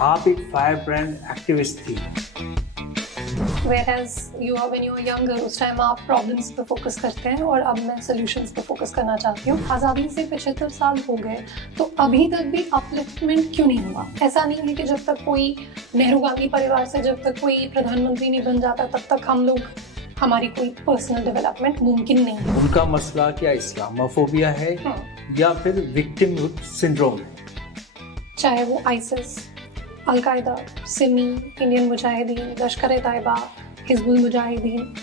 आप एक fire brand activist थी। Whereas when you are younger, उस टाइम आप प्रॉब्लम्स पे फोकस करते हैं और अब मैं सॉल्यूशंस पे फोकस करना चाहती हूँ। आज़ादी से 75 साल हो गए, तो अभी तक भी अपलिफ्टमेंट क्यों नहीं हुआ? ऐसा नहीं है कि जब तक कोई नेहरू गांधी परिवार से जब तक कोई प्रधानमंत्री नहीं बन जाता तब तक हम लोग हमारी कोई पर्सनल डेवलपमेंट मुमकिन नहीं है। उनका मसला क्या इस्लामोफोबिया है या फिर विक्टिमहुड सिंड्रोम है? चाहे वो ISIS, al Qaeda, SIMI, Indian Mujahideen, Lashkar e Taiba, Hizbul Mujahideen,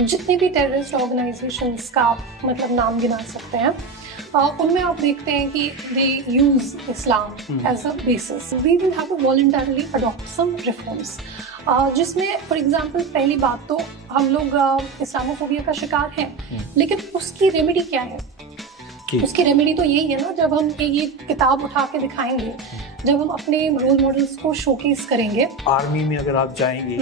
जितने भी टेररिस्ट ऑर्गेनाइजेशंस का आप मतलब नाम गिना सकते हैं, उनमें आप देखते हैं कि they use Islam as a basis. We will have to voluntarily adopt some reforms, जिसमें फॉर एग्जांपल पहली बात तो हम लोग इस्लामोफोबिया का शिकार हैं, लेकिन उसकी रेमेडी क्या है? उसकी रेमेडी तो यही है ना, जब हम ये किताब उठा के दिखाएंगे, जब हम अपने रोल मॉडल्स को शोकेस करेंगे। आर्मी में अगर आप जाएंगे,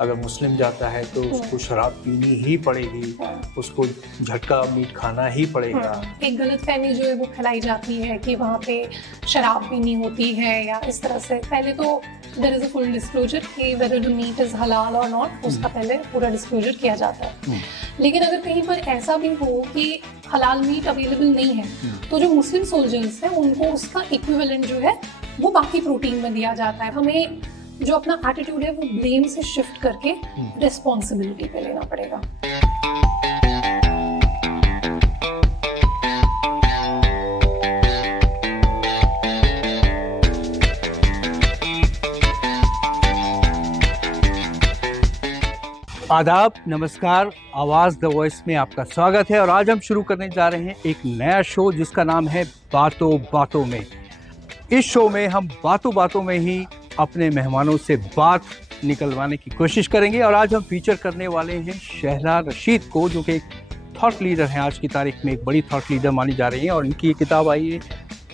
अगर मुस्लिम जाता है तो उसको शराब पीनी ही पड़ेगी, उसको झटका मीट खाना ही पड़ेगा। एक गलतफहमी जो है वो फैलाई जाती है कि वहाँ पे शराब पीनी होती है या इस तरह से। पहले तो there is a full disclosure कि whether the meat is halal और नॉट, उसका पहले पूरा डिस्क्लोजर किया जाता है। लेकिन अगर कहीं पर ऐसा भी हो कि हलाल मीट अवेलेबल नहीं है, तो जो मुस्लिम सोल्जर्स हैं उनको उसका इक्विवेलेंट जो है वो बाकी प्रोटीन में दिया जाता है। हमें जो अपना एटीट्यूड है वो ब्लेम से शिफ्ट करके रिस्पॉन्सिबिलिटी पे लेना पड़ेगा। आदाब, नमस्कार, आवाज़ द वॉइस में आपका स्वागत है। और आज हम शुरू करने जा रहे हैं एक नया शो जिसका नाम है बातों बातों में। इस शो में हम बातों बातों में ही अपने मेहमानों से बात निकलवाने की कोशिश करेंगे। और आज हम फीचर करने वाले हैं शहला रशीद को, जो कि एक थॉट लीडर हैं, आज की तारीख में एक बड़ी थॉट लीडर मानी जा रही हैं। और इनकी ये किताब आई है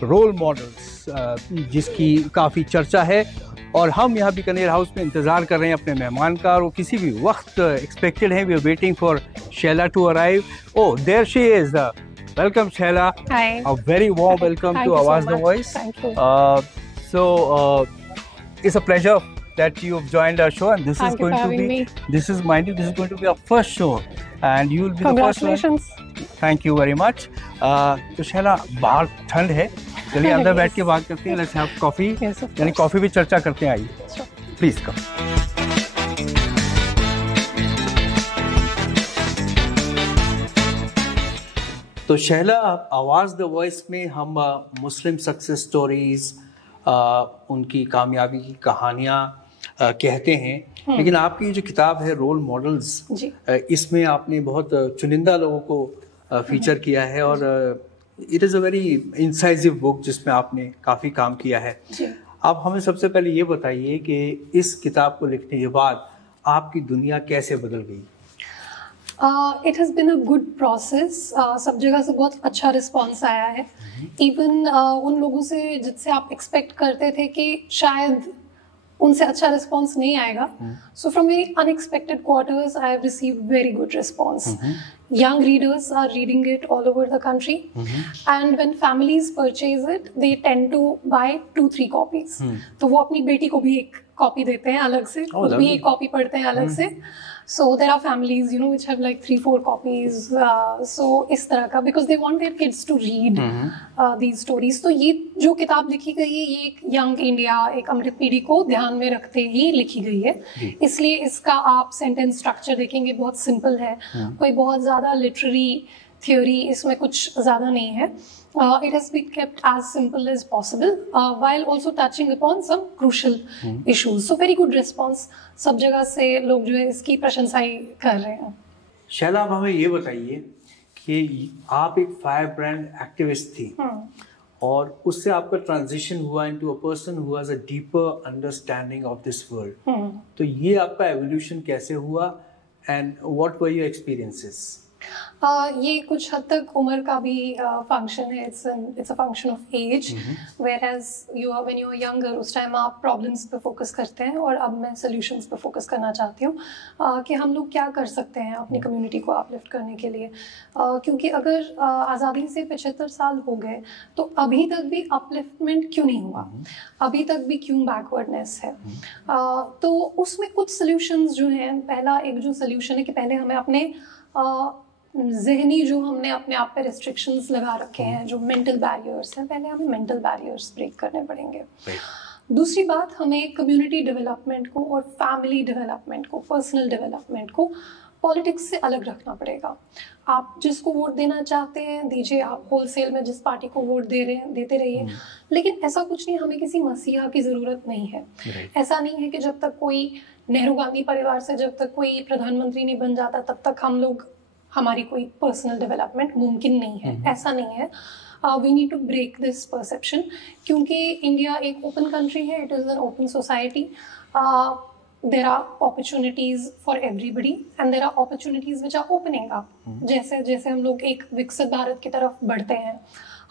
रोल मॉडल्स, जिसकी काफ़ी चर्चा है। और हम यहाँ बीकानेर हाउस में इंतज़ार कर रहे हैं अपने मेहमान का, और वो किसी भी वक्त एक्सपेक्टेड हैं। We are waiting for Shaila to arrive. Oh, there she is. Welcome Shaila. Hi. A very warm welcome to Awaz the Voice. Thank you. So it's a pleasure that you have joined our show, and this Thank is you going for to having be me. this is mind you, this is going to be our first show, and you will be the first one. Congratulations. Thank you very much. तो शैला, बाहर ठंड है, चलिए अंदर बैठ के बात करते हैं। Let's have coffee, Yes, of यानी course. कॉफी भी चर्चा करते हैं। आइए, Sure. Please come. तो शैला, आवाज़ द वॉइस में हम मुस्लिम सक्सेस स्टोरीज, उनकी कामयाबी की कहानियाँ कहते हैं, लेकिन आपकी जो किताब है रोल मॉडल्स, इसमें आपने बहुत चुनिंदा लोगों को फीचर किया है। और it is a very incisive book जिसमें आपने काफ़ी काम किया है। आप हमें सबसे पहले ये बताइए कि इस किताब को लिखने के बाद आपकी दुनिया कैसे बदल गई? It has been a good process. सब जगह से बहुत अच्छा रिस्पॉन्स आया है। इवन उन लोगों से जिससे आप एक्सपेक्ट करते थे कि शायद उनसे अच्छा रिस्पॉन्स नहीं आएगा, so from very unexpected quarters I have received very good response. Young readers are reading it all over the country, and when families purchase it, they tend to buy 2-3 copies. तो वो अपनी बेटी को भी एक copy देते हैं अलग से, खुद भी एक कॉपी पढ़ते हैं अलग से। So there are families, which have like 3-4 copies. So इस तरह का, because they want their kids to read these stories. तो ये जो किताब लिखी गई है, ये एक यंग इंडिया, एक अमृत पीढ़ी को ध्यान में रखते ही लिखी गई है। इसलिए इसका आप सेंटेंस स्ट्रक्चर देखेंगे, बहुत सिंपल है, कोई बहुत ज़्यादा लिटरेरी थ्योरी इसमें कुछ ज़्यादा नहीं है। It has been kept as simple as possible, while also touching upon some crucial issues. So very good response. सब जगह से लोग जो है इसकी प्रशंसा ही कर रहे हैं। शैला, आप हमें ये बताइए कि आप एक फायर ब्रांड एक्टिविस्ट थी, और उससे आपका ट्रांजिशन हुआ into a person who has a deeper understanding of this world. तो ये आपका एवोल्यूशन कैसे हुआ, and what were your experiences? ये कुछ हद तक उम्र का भी फंक्शन है. It's a function of age. Whereas when you are younger, उस टाइम आप प्रॉब्लम्स पे फोकस करते हैं, और अब मैं सॉल्यूशंस पे फोकस करना चाहती हूँ कि हम लोग क्या कर सकते हैं अपनी कम्युनिटी को अपलिफ्ट करने के लिए. क्योंकि अगर आज़ादी से 75 साल हो गए तो अभी तक भी अपलिफ्टमेंट क्यों नहीं हुआ, अभी तक भी क्यों बैकवर्डनेस है. तो उसमें कुछ सॉल्यूशंस जो हैं, पहला एक जो सॉल्यूशन है कि पहले हमें अपने ज़हनी जो हमने अपने आप पे रिस्ट्रिक्शंस लगा रखे हैं, जो मेंटल बैरियर्स हैं, पहले हमें मेंटल बैरियर्स ब्रेक करने पड़ेंगे. दूसरी बात, हमें कम्युनिटी डेवलपमेंट को और फैमिली डेवलपमेंट को, पर्सनल डेवलपमेंट को पॉलिटिक्स से अलग रखना पड़ेगा. आप जिसको वोट देना चाहते हैं दीजिए, आप होलसेल में जिस पार्टी को वोट दे रहे हैं देते रहिए, लेकिन ऐसा कुछ नहीं, हमें किसी मसीहा की ज़रूरत नहीं है. ऐसा नहीं है कि जब तक कोई नेहरू गांधी परिवार से जब तक कोई प्रधानमंत्री नहीं बन जाता तब तक हम लोग, हमारी कोई पर्सनल डेवलपमेंट मुमकिन नहीं है. ऐसा नहीं है. We need to break this perception, क्योंकि इंडिया एक ओपन कंट्री है. It is an open society. There are opportunities for everybody and there are opportunities which are opening up. जैसे जैसे हम लोग एक विकसित भारत की तरफ बढ़ते हैं,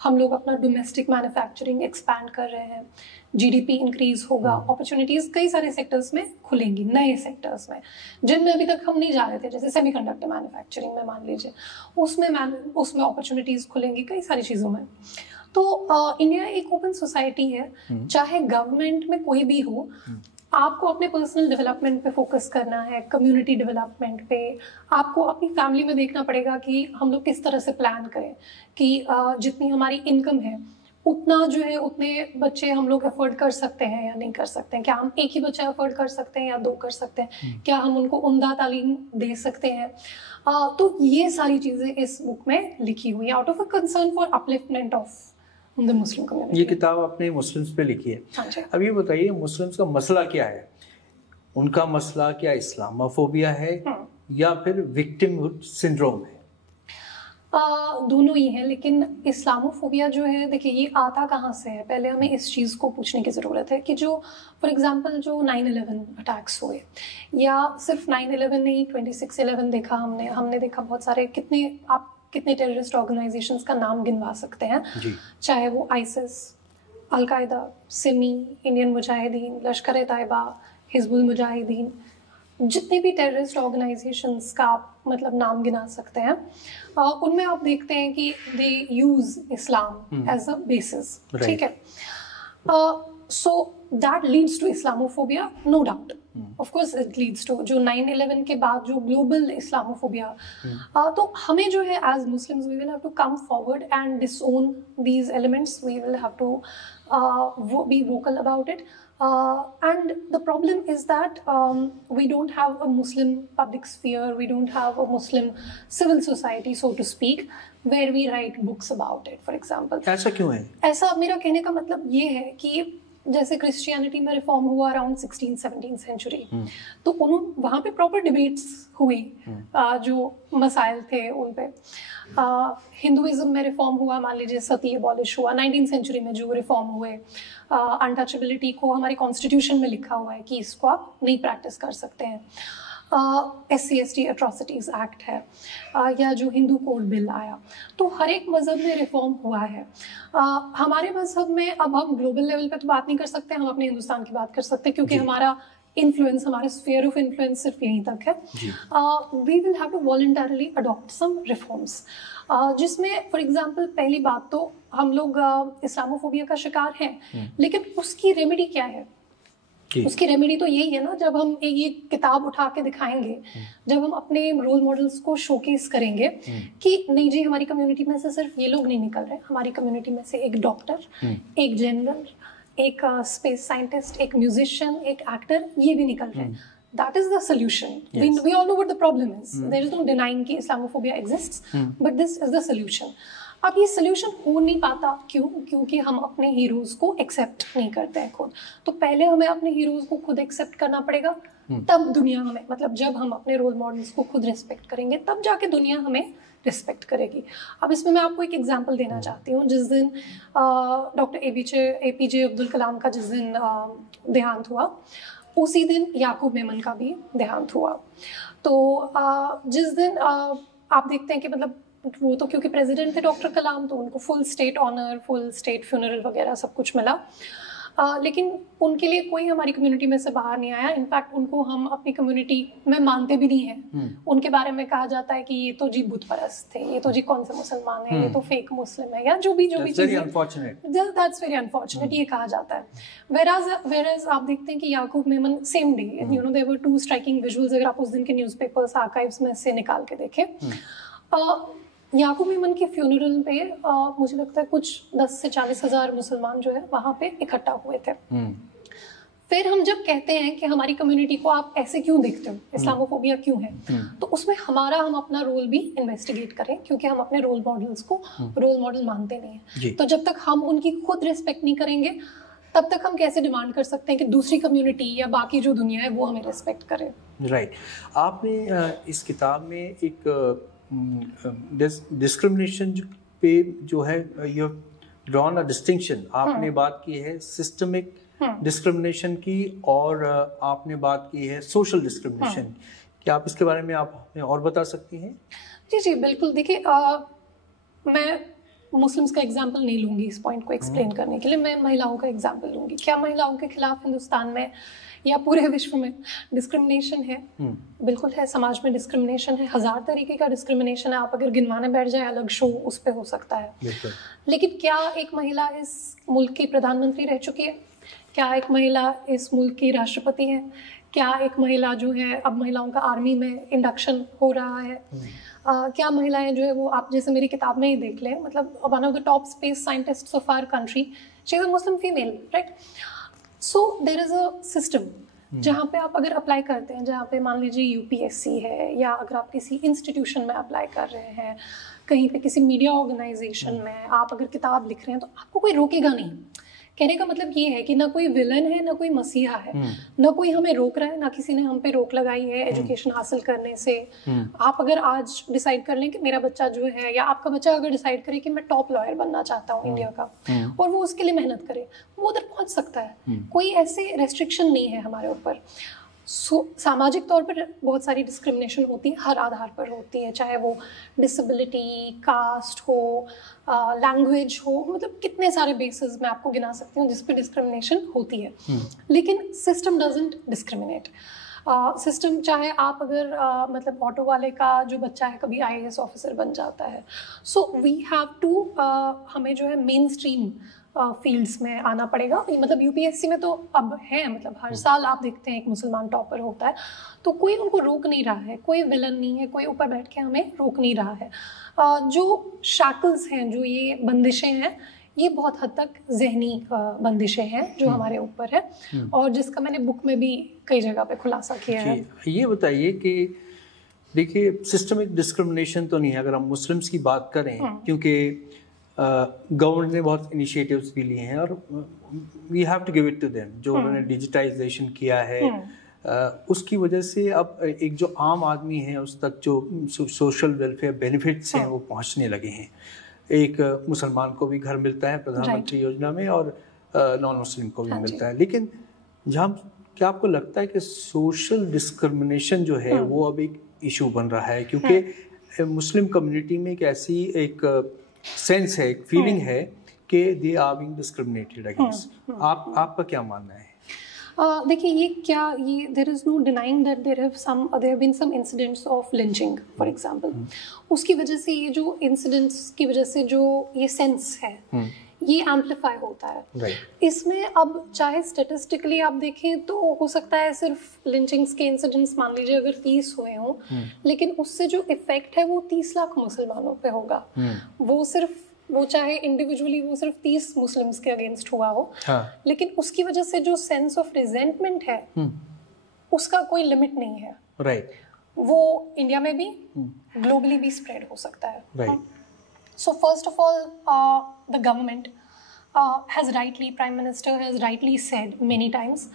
हम लोग अपना डोमेस्टिक मैन्युफैक्चरिंग एक्सपैंड कर रहे हैं, जीडीपी इंक्रीज होगा, अपॉर्चुनिटीज़ कई सारे सेक्टर्स में खुलेंगी, नए सेक्टर्स में जिनमें अभी तक हम नहीं जा रहे थे. जैसे सेमीकंडक्टर मैन्युफैक्चरिंग में मान लीजिए, उसमें अपॉर्चुनिटीज़ खुलेंगी कई सारी चीज़ों में. तो इंडिया एक ओपन सोसाइटी है. चाहे गवर्नमेंट में कोई भी हो, आपको अपने पर्सनल डेवलपमेंट पे फोकस करना है, कम्युनिटी डेवलपमेंट पे. आपको अपनी फैमिली में देखना पड़ेगा कि हम लोग किस तरह से प्लान करें कि जितनी हमारी इनकम है उतना जो है उतने बच्चे हम लोग अफोर्ड कर सकते हैं या नहीं कर सकते हैं. क्या हम एक ही बच्चा अफोर्ड कर सकते हैं या 2 कर सकते हैं? क्या हम उनको उम्दा तालीम दे सकते हैं? तो ये सारी चीज़ें इस बुक में लिखी हुई है, out of a concern for upliftment of the Muslim community. ये किताब आपने मुस्लिम्स पे लिखी है. हाँ जी. अब ये बताइए, मुस्लिम्स का मसला क्या है? उनका मसला क्या इस्लामोफोबिया है या फिर विक्टिमहुड सिंड्रोम है? दोनों ही हैं, लेकिन इस्लामोफोबिया जो है, देखिए ये आता कहाँ से है, पहले हमें इस चीज़ को पूछने की ज़रूरत है कि जो फॉर एग्जांपल जो 9/11 अटैक्स हुए, या सिर्फ 9/11 नहीं, 26/11 देखा हमने देखा बहुत सारे, कितने टेररिस्ट ऑर्गेनाइजेशंस का नाम गिनवा सकते हैं जी. चाहे वो ISIS, al Qaeda, Simi, Indian Mujahideen, लश्कर तैयबा, हिजबुल मुजाहिदीन, जितने भी टेररिस्ट ऑर्गेनाइजेशंस का आप मतलब नाम गिना सकते हैं, उनमें आप देखते हैं कि they use Islam as a basis. ठीक है. So that leads to Islamophobia, no doubt. Of course it leads to जो 9/11 के बाद जो ग्लोबल इस्लामोफोबिया. तो हमें जो है as Muslims we will have to come forward and disown these elements. We will have to be vocal about it. And the problem is that we don't have a Muslim public sphere, we don't have a Muslim civil society, so to speak, where we write books about it, for example. ऐसा क्यों है? ऐसा मेरा कहने का मतलब ये है कि जैसे क्रिश्चियनिटी में रिफॉर्म हुआ अराउंड 16-17 सेंचुरी, तो वहाँ पे प्रॉपर डिबेट्स हुई जो मसाइल थे उन पे. हिंदुइज्म में रिफॉर्म हुआ, मान लीजिए सती एबॉलिश हुआ 19th सेंचुरी में, जो रिफॉर्म हुए. अनटचेबिलिटी को हमारे कॉन्स्टिट्यूशन में लिखा हुआ है कि इसको आप नहीं प्रैक्टिस कर सकते हैं. SC/ST एट्रॉसिटीज एक्ट है, या जो हिंदू कोड बिल आया, तो हर एक मज़हब में रिफॉर्म हुआ है. हमारे मज़हब में, अब हम ग्लोबल लेवल पे तो बात नहीं कर सकते, हम अपने हिंदुस्तान की बात कर सकते हैं क्योंकि हमारा इन्फ्लुएंस, हमारे स्फीयर ऑफ इन्फ्लुएंस सिर्फ यहीं तक है. We will have to voluntarily adopt some reforms, जिसमें फॉर एग्जांपल पहली बात तो हम लोग इस्लामोफोबिया का शिकार हैं, लेकिन उसकी रेमेडी क्या है? उसकी रेमेडी तो यही है ना, जब हम ये किताब उठा के दिखाएंगे, जब हम अपने रोल मॉडल्स को शोकेस करेंगे कि नहीं जी, हमारी कम्युनिटी में से सिर्फ ये लोग नहीं निकल रहे, हमारी कम्युनिटी में से एक डॉक्टर, एक जनरल, एक स्पेस साइंटिस्ट, एक म्यूजिशियन, एक एक्टर, ये भी निकल रहे हैं. That is the solution. Yes. We all know what the problem is. There is no denying कि Islamophobia exists, but this is the solution. अब ये सोल्यूशन हो नहीं पाता, क्योंकि हम अपने हीरोज़ को एक्सेप्ट नहीं करते हैं खुद. तो पहले हमें अपने हीरोज़ को खुद एक्सेप्ट करना पड़ेगा, तब दुनिया हमें, मतलब जब हम अपने रोल मॉडल्स को खुद रिस्पेक्ट करेंगे, तब जाके दुनिया हमें रिस्पेक्ट करेगी. अब इसमें मैं आपको एक एग्जांपल देना चाहती हूँ. जिस दिन डॉक्टर APJ अब्दुल कलाम का जिस दिन देहांत हुआ, उसी दिन याकूब मेमन का भी देहांत हुआ. तो जिस दिन आप देखते हैं कि मतलब वो तो क्योंकि प्रेसिडेंट थे डॉक्टर कलाम, तो उनको full state honour, full state funeral वगैरह सब कुछ मिला। लेकिन उनके लिए कोई हमारी कम्युनिटी में से बाहर नहीं आया। इनफैक्ट उनको हम अपनी कम्युनिटी में मानते भी नहीं हैं। उनके बारे में कहा जाता है कि ये तो जी बुत परस्त थे, ये तो जी कौन से मुसलमान है, ये तो फेक मुस्लिम है, या जो भी चीज़, दैट्स वेरी अनफॉर्चुनेट, ये कहा जाता है। वेराज आप देखते हैं कि Yakub Memon same day, you know, there were 2 striking visuals, अगर आप उस दिन के न्यूज़पेपर्स आर्काइव्स में से निकाल के देखें। याकूब मेमन के फ्यूनरल पे मुझे लगता है कुछ 10 से 40 हज़ार मुसलमान जो है वहाँ पे इकट्ठा हुए थे। फिर हम जब कहते हैं कि हमारी कम्युनिटी को आप ऐसे क्यों देखते हो, इस्लामोफोबिया क्यों है, तो उसमें हम अपना रोल भी इन्वेस्टिगेट करें, क्योंकि हम अपने रोल मॉडल्स को रोल मॉडल मानते नहीं हैं। तो जब तक हम उनकी खुद रिस्पेक्ट नहीं करेंगे, तब तक हम कैसे डिमांड कर सकते हैं कि दूसरी कम्युनिटी या बाकी जो दुनिया है वो हमें रिस्पेक्ट करे। राइट। आपने इस किताब में एक डिस्क्रिमिनेशन पे जो है, you have drawn a distinction. आपने बात की है सिस्टमिक डिस्क्रिमिनेशन की, और आपने बात की है सोशल डिस्क्रिमिनेशन। क्या आप इसके बारे में आप और बता सकती हैं? जी बिल्कुल। देखिए, मैं मुस्लिम्स का एग्जाम्पल नहीं लूँगी इस पॉइंट को एक्सप्लेन करने के लिए, मैं महिलाओं का एग्जाम्पल लूँगी। क्या महिलाओं के खिलाफ हिंदुस्तान में या पूरे विश्व में डिस्क्रिमिनेशन है? बिल्कुल है। समाज में डिस्क्रिमिनेशन है, 1000 तरीके का डिस्क्रिमिनेशन है। आप अगर गिनवाने बैठ जाए, अलग शो उस पर हो सकता है। लेकिन क्या एक महिला इस मुल्क की प्रधानमंत्री रह चुकी है? क्या एक महिला इस मुल्क की राष्ट्रपति है? क्या एक महिला जो है, अब महिलाओं का आर्मी में इंडक्शन हो रहा है? क्या महिलाएं जो है वो, आप जैसे मेरी किताब में ही देख लें, मतलब one of the top space scientists of our country, she is a Muslim female, right? So there is a system जहाँ पे आप अगर अप्लाई करते हैं, जहाँ पे मान लीजिए यूपीएससी है, या अगर आप किसी इंस्टीट्यूशन में अप्लाई कर रहे हैं, कहीं पे किसी मीडिया ऑर्गेनाइजेशन में आप अगर किताब लिख रहे हैं, तो आपको कोई रोकेगा नहीं। कहने का मतलब ये है कि ना कोई विलन है, ना कोई मसीहा है, ना कोई हमें रोक रहा है, ना किसी ने हम पे रोक लगाई है एजुकेशन हासिल करने से। आप अगर आज डिसाइड कर लें कि मेरा बच्चा जो है, या आपका बच्चा अगर डिसाइड करे कि मैं टॉप लॉयर बनना चाहता हूँ इंडिया का, और वो उसके लिए मेहनत करे, वो उधर पहुँच सकता है। कोई ऐसे रेस्ट्रिक्शन नहीं है हमारे ऊपर। सामाजिक तौर पर बहुत सारी डिस्क्रिमिनेशन होती है, हर आधार पर होती है, चाहे वो डिसेबिलिटी, कास्ट हो, लैंग्वेज हो, मतलब कितने सारे बेसिस मैं आपको गिना सकती हूँ जिस पे डिस्क्रिमिनेशन होती है। लेकिन सिस्टम डजंट डिस्क्रिमिनेट। सिस्टम, चाहे आप अगर मतलब ऑटो वाले का जो बच्चा है कभी आईएएस ऑफिसर बन जाता है, सो वी हैव टू, हमें जो है मेन स्ट्रीम फील्ड्स में आना पड़ेगा। मतलब यूपीएससी में तो अब है, मतलब हर साल आप देखते हैं एक मुसलमान टॉपर होता है, तो कोई उनको रोक नहीं रहा है, कोई विलन नहीं है, कोई ऊपर बैठ के हमें रोक नहीं रहा है। जो शैकल्स हैं, जो ये बंदिशें हैं, ये बहुत हद तक जहनी बंदिशें हैं जो हमारे ऊपर है, और जिसका मैंने बुक में भी कई जगह पे खुलासा किया है। ये बताइए कि देखिए, सिस्टमिक डिस्क्रिमिनेशन तो नहीं है अगर हम मुस्लिम्स की बात करें, क्योंकि गवर्नमेंट ने बहुत इनिशिएटिव्स भी लिए हैं, और we have to give it to them. जो उन्होंने डिजिटाइजेशन किया है, उसकी वजह से अब एक जो आम आदमी है उस तक जो सोशल वेलफेयर बेनिफिट्स हैं वो पहुंचने लगे हैं। एक मुसलमान को भी घर मिलता है प्रधानमंत्री योजना में, और नॉन मुस्लिम को भी मिलता है। लेकिन जहाँ, क्या आपको लगता है कि सोशल डिस्क्रिमिनेशन जो है वो अब एक इशू बन रहा है? क्योंकि मुस्लिम कम्युनिटी में एक ऐसी एक सेंस है, एक फीलिंग है कि they are being discriminated against. आपका क्या मानना है? देखिए, ये there is no denying that there have been some incidents of lynching for example. उसकी वजह से, ये जो इंसिडेंट्स की वजह से जो ये सेंस है, ये एम्पलीफाई होता है। इसमें अब चाहे स्टेटिस्टिकली आप देखें तो हो सकता है सिर्फ लिंचिंग्स के इंसिडेंट्स मान लीजिए अगर 30 हुए हों, लेकिन उससे जो इफेक्ट है वो 30 लाख मुसलमानों पे होगा। वो चाहे इंडिविजुअली वो सिर्फ 30 मुस्लिम्स के अगेंस्ट हुआ हो, लेकिन उसकी वजह से जो सेंस ऑफ रिजेंटमेंट है उसका कोई लिमिट नहीं है। राइट। वो इंडिया में भी ग्लोबली भी स्प्रेड हो सकता है। Right. So first of all, the government has rightly, Prime Minister has rightly said many times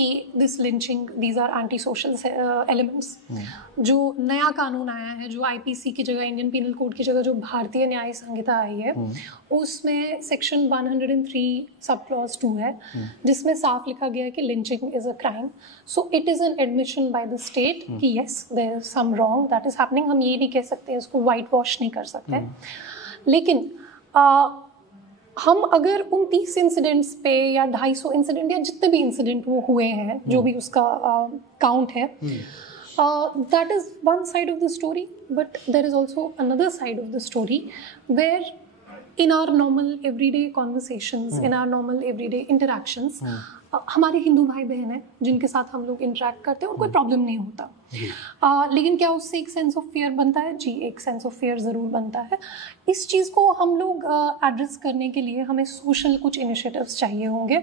कि this lynching these are anti social elements. जो नया कानून आया है, जो आईपीसी की जगह, इंडियन पीनल कोड की जगह जो भारतीय न्याय संहिता आई है, उसमें सेक्शन 103 सब क्लॉज 2 है, जिसमें साफ लिखा गया है कि lynching is a crime. So it is an admission by the state कि yes there is some wrong that is happening. हम ये नहीं कह सकते, इसको वाइट वॉश नहीं कर सकते। लेकिन हम अगर उन 30 इंसिडेंट्स पे या 250 इंसिडेंट या जितने भी इंसिडेंट वो हुए हैं, जो भी उसका काउंट है, that is one side of the story, but there is also another side of the story where in our normal everyday conversations, in our normal everyday interactions, हमारे हिंदू भाई बहन हैं जिनके साथ हम लोग इंटरेक्ट करते हैं और कोई प्रॉब्लम नहीं होता। लेकिन क्या उससे एक सेंस ऑफ फियर बनता है? जी, एक सेंस ऑफ फियर ज़रूर बनता है। इस चीज़ को हम लोग एड्रेस करने के लिए हमें सोशल कुछ इनिशिएटिव्स चाहिए होंगे,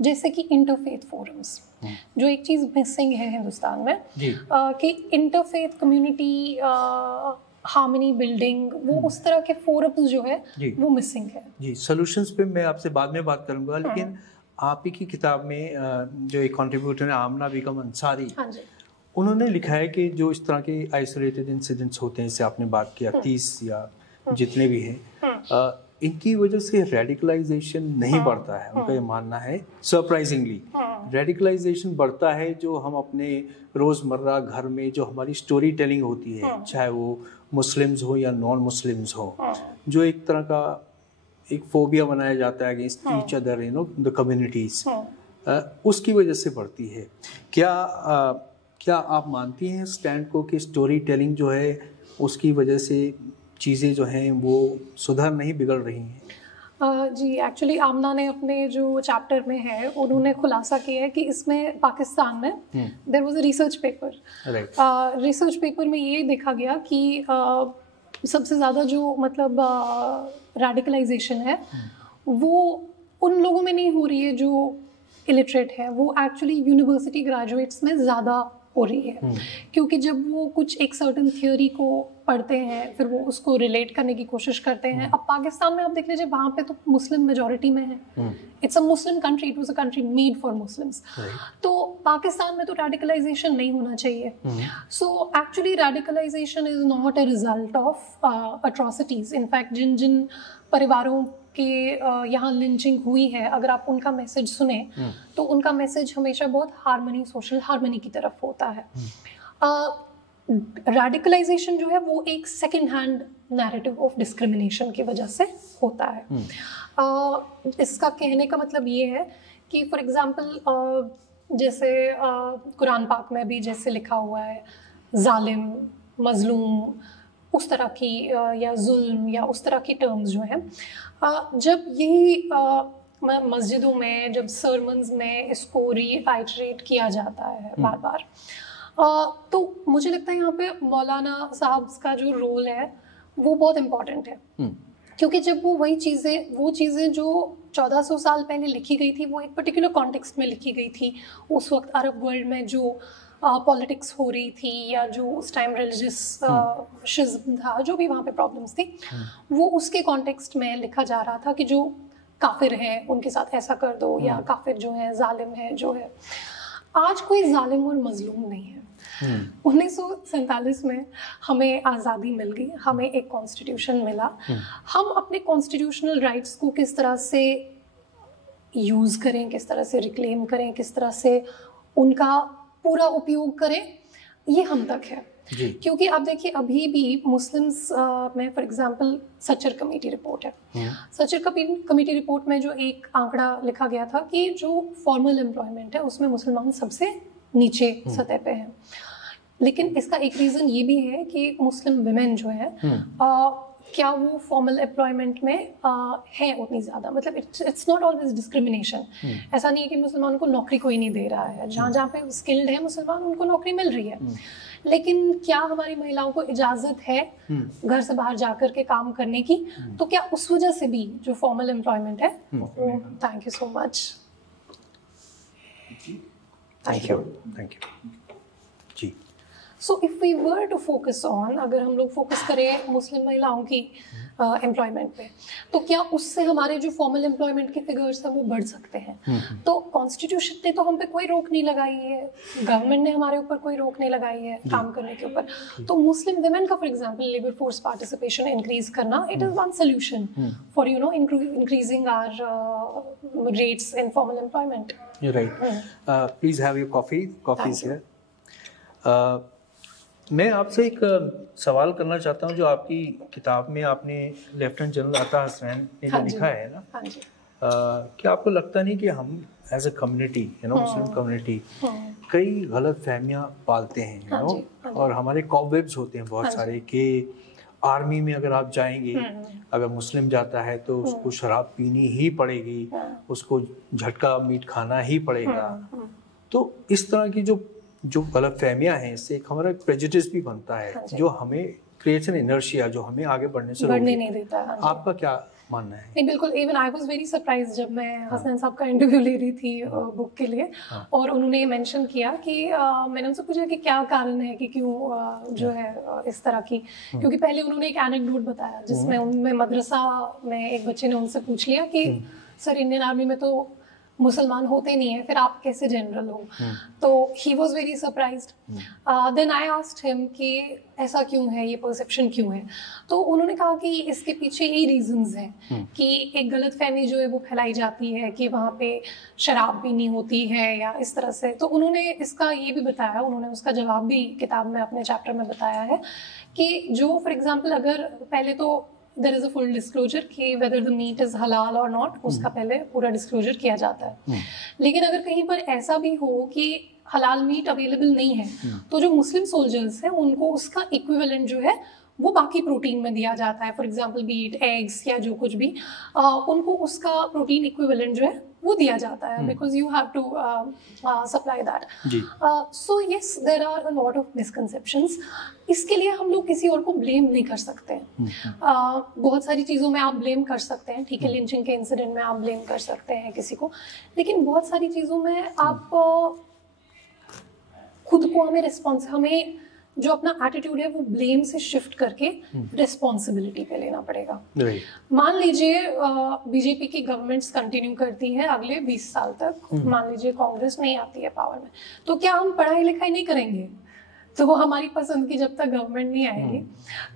जैसे कि इंटरफेथ फोरम्स, जो एक चीज़ मिसिंग है हिंदुस्तान में, कि इंटरफेथ कम्युनिटी हार्मनी बिल्डिंग, वो उस तरह के फोरम्स जो है वो मिसिंग है। जी, सॉल्यूशंस पे मैं आपसे बाद में बात करूंगा, लेकिन आप ही की किताब में जो एक कंट्रीब्यूटर है आमना बेगम अंसारी, उन्होंने लिखा है कि जो इस तरह के आइसोलेटेड इंसिडेंट्स होते हैं, जैसे आपने बात किया 30 या जितने भी हैं, इनकी वजह से रेडिकलाइजेशन नहीं बढ़ता है। उनका ये मानना है, सरप्राइजिंगली रेडिकलाइजेशन बढ़ता है जो हम अपने रोज़मर्रा घर में जो हमारी स्टोरी टेलिंग होती है, चाहे वो मुस्लिम्स हो या नॉन मुस्लिम्स हो, जो एक तरह का एक फोबिया बनाया जाता है against each other, you know, the communities, उसकी वजह से बढ़ती है। क्या आप मानती हैं स्टैंड को कि स्टोरी टेलिंग जो है उसकी वजह से चीज़ें जो हैं वो सुधर नहीं, बिगड़ रही हैं? जी, एक्चुअली आमना ने अपने जो चैप्टर में है उन्होंने खुलासा किया है कि इसमें पाकिस्तान में there was a research paper, research paper में ये देखा गया कि सबसे ज़्यादा जो मतलब रेडिकलाइजेशन है वो उन लोगों में नहीं हो रही है जो इलिटरेट है, वो एक्चुअली यूनिवर्सिटी ग्रेजुएट्स में ज़्यादा हो रही है। क्योंकि जब वो कुछ एक सर्टन थियोरी को पढ़ते हैं, फिर वो उसको रिलेट करने की कोशिश करते हैं। अब पाकिस्तान में आप देख लीजिए, वहाँ पे तो मुस्लिम मेजॉरिटी में है, it's a Muslim country, it was a country made for Muslims. तो पाकिस्तान में तो रेडिकलाइजेशन नहीं होना चाहिए। So actually radicalisation is not a result of atrocities. In fact जिन जिन परिवारों कि यहाँ लिंचिंग हुई है, अगर आप उनका मैसेज सुने तो उनका मैसेज हमेशा बहुत हार्मनी, सोशल हार्मनी की तरफ होता है। रेडिकलाइजेशन जो है वो एक second hand narrative of discrimination की वजह से होता है। इसका कहने का मतलब ये है कि फॉर एग्जांपल जैसे कुरान पाक में भी जैसे लिखा हुआ है जालिम, मजलूम, उस तरह की या जुल्म या उस तरह की टर्म्स जो हैं, जब यही मस्जिदों में, जब सर्मन्स में इसको रीआइटरेट किया जाता है बार बार, तो मुझे लगता है यहाँ पे मौलाना साहब का जो रोल है वो बहुत इम्पोर्टेंट है। क्योंकि जब वो चीज़ें जो 1400 साल पहले लिखी गई थी, वो एक पर्टिकुलर कॉन्टेक्स्ट में लिखी गई थी। उस वक्त अरब वर्ल्ड में जो पॉलिटिक्स हो रही थी या जो उस टाइम रिलीजियस शिज़्म था, जो भी वहाँ पे प्रॉब्लम्स थी, वो उसके कॉन्टेक्स्ट में लिखा जा रहा था कि जो काफिर हैं उनके साथ ऐसा कर दो, या काफिर जो है जालिम है जो है। आज कोई जालिम और मजलूम नहीं है। 1947 में हमें आज़ादी मिल गई, हमें एक कॉन्स्टिट्यूशन मिला। हम अपने कॉन्स्टिट्यूशनल राइट्स को किस तरह से यूज़ करें, किस तरह से रिक्लेम करें, किस तरह से उनका पूरा उपयोग करें, ये हम तक है। क्योंकि आप देखिए अभी भी मुस्लिम्स में for example Sachar committee report है। सचर कमेटी रिपोर्ट में जो एक आंकड़ा लिखा गया था कि जो फॉर्मल एम्प्लॉयमेंट है उसमें मुसलमान सबसे नीचे सतह पे हैं। लेकिन इसका एक रीज़न ये भी है कि मुस्लिम विमेन जो है क्या वो फॉर्मल एम्प्लॉयमेंट में है उतनी ज़्यादा, मतलब इट्स नॉट ऑलवेज डिस्क्रिमिनेशन। ऐसा नहीं है कि मुसलमानों को नौकरी कोई नहीं दे रहा है, जहाँ जहाँ पे स्किल्ड है मुसलमान उनको नौकरी मिल रही है। लेकिन क्या हमारी महिलाओं को इजाज़त है घर से बाहर जाकर के काम करने की? तो क्या उस वजह से भी जो फॉर्मल एम्प्लॉयमेंट है वो, thank you so much, thank you ji. So if we were to focus on, अगर हम लोग फोकस करें मुस्लिम महिलाओं की एम्प्लॉयमेंट पे, तो क्या उससे हमारे जो फॉर्मल एम्प्लॉयमेंट के फिगर्स हैं वो बढ़ सकते हैं? तो कॉन्स्टिट्यूशन ने तो हम पे कोई रोक नहीं लगाई है, गवर्नमेंट ने हमारे ऊपर कोई रोक नहीं लगाई है काम करने के ऊपर। तो मुस्लिम वुमेन का for example labour force participation increase करना, it is one solution for increasing our rates in formal employment. Right, please have your coffee is here. मैं आपसे एक सवाल करना चाहता हूँ, जो आपकी किताब में आपने लेफ्टिनेंट जनरल अता हसनैन ने जो लिखा है ना, क्या आपको लगता नहीं कि हम as a community, Muslim community कई गलत फहमियाँ पालते हैं, और हमारे कॉबवेब्स होते हैं बहुत सारे कि आर्मी में अगर आप जाएंगे, अगर मुस्लिम जाता है तो उसको शराब पीनी ही पड़ेगी, उसको झटका मीट खाना ही पड़ेगा। तो इस तरह की जो गलत फहमियाँ हैं, इससे एक हमारा प्रेजुडिस भी बनता है, जो हमें क्रिएट्स एन इनर्शिया, जो हमें आगे बढ़ने नहीं देता। आपका क्या मानना है? नहीं, बिल्कुल। Even I was very surprise जब मैं हसनैन साहब का इंटरव्यू ले रही थी बुक के लिए, और उन्होंने मेंशन किया कि मैंने उनसे पूछा कि क्या कारण है कि क्यों जो है इस तरह की, क्योंकि पहले उन्होंने एक एनेक्डोट बताया जिसमें उनमें मदरसा में एक बच्चे ने उनसे पूछ लिया कि सर इंडियन आर्मी में तो मुसलमान होते नहीं है, फिर आप कैसे जनरल हो? तो he was very surprised. Then I asked him कि ऐसा क्यों है, ये परसेप्शन क्यों है? तो उन्होंने कहा कि इसके पीछे यही रीजंस हैं कि एक गलत फहमी जो है वो फैलाई जाती है कि वहाँ पे शराब पीनी होती है या इस तरह से। तो उन्होंने इसका ये भी बताया, उन्होंने उसका जवाब भी किताब में अपने चैप्टर में बताया है कि जो फॉर एग्जाम्पल अगर पहले तो there is a full disclosure कि whether the meat is halal और नॉट, उसका पहले पूरा डिस्क्लोजर किया जाता है। लेकिन अगर कहीं पर ऐसा भी हो कि हलाल मीट अवेलेबल नहीं है, तो जो मुस्लिम सोल्जर्स हैं उनको उसका इक्विवेलेंट जो है वो बाकी प्रोटीन में दिया जाता है। फॉर एग्जांपल बीट, एग्स या जो कुछ भी, उनको उसका प्रोटीन इक्विवेलेंट जो है वो दिया जाता है, because you have to supply that. So yes, there are a lot of misconceptions. इसके लिए हम लोग किसी और को ब्लेम नहीं कर सकते हैं। बहुत सारी चीज़ों में आप ब्लेम कर सकते हैं, ठीक है, लिंचिंग के इंसिडेंट में आप ब्लेम कर सकते हैं किसी को, लेकिन बहुत सारी चीज़ों में आप खुद को हमें जो अपना एटीट्यूड है वो ब्लेम से शिफ्ट करके रिस्पॉन्सिबिलिटी पे लेना पड़ेगा। मान लीजिए बीजेपी की गवर्नमेंट्स कंटिन्यू करती है अगले 20 साल तक, मान लीजिए कांग्रेस नहीं आती है पावर में, तो क्या हम पढ़ाई लिखाई नहीं करेंगे? तो वो हमारी पसंद की जब तक गवर्नमेंट नहीं आएगी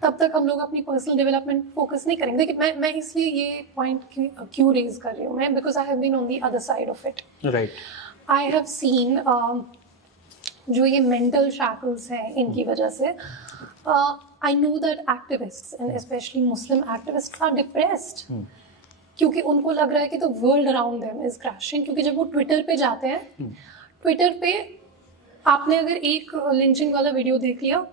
तब तक हम लोग अपनी पर्सनल डेवलपमेंट फोकस नहीं करेंगे। देखिए, मैं इसलिए ये पॉइंट क्यों रेज कर रही हूँ, मैं because I have been on the other side of it. I have seen जो ये मेंटल शैकल्स हैं इनकी वजह से, I know that activists and specially Muslim activists are depressed, क्योंकि उनको लग रहा है कि the world around them is crashing. क्योंकि जब वो ट्विटर पे जाते हैं, ट्विटर पे आपने अगर एक लिंचिंग वाला वीडियो देख लिया,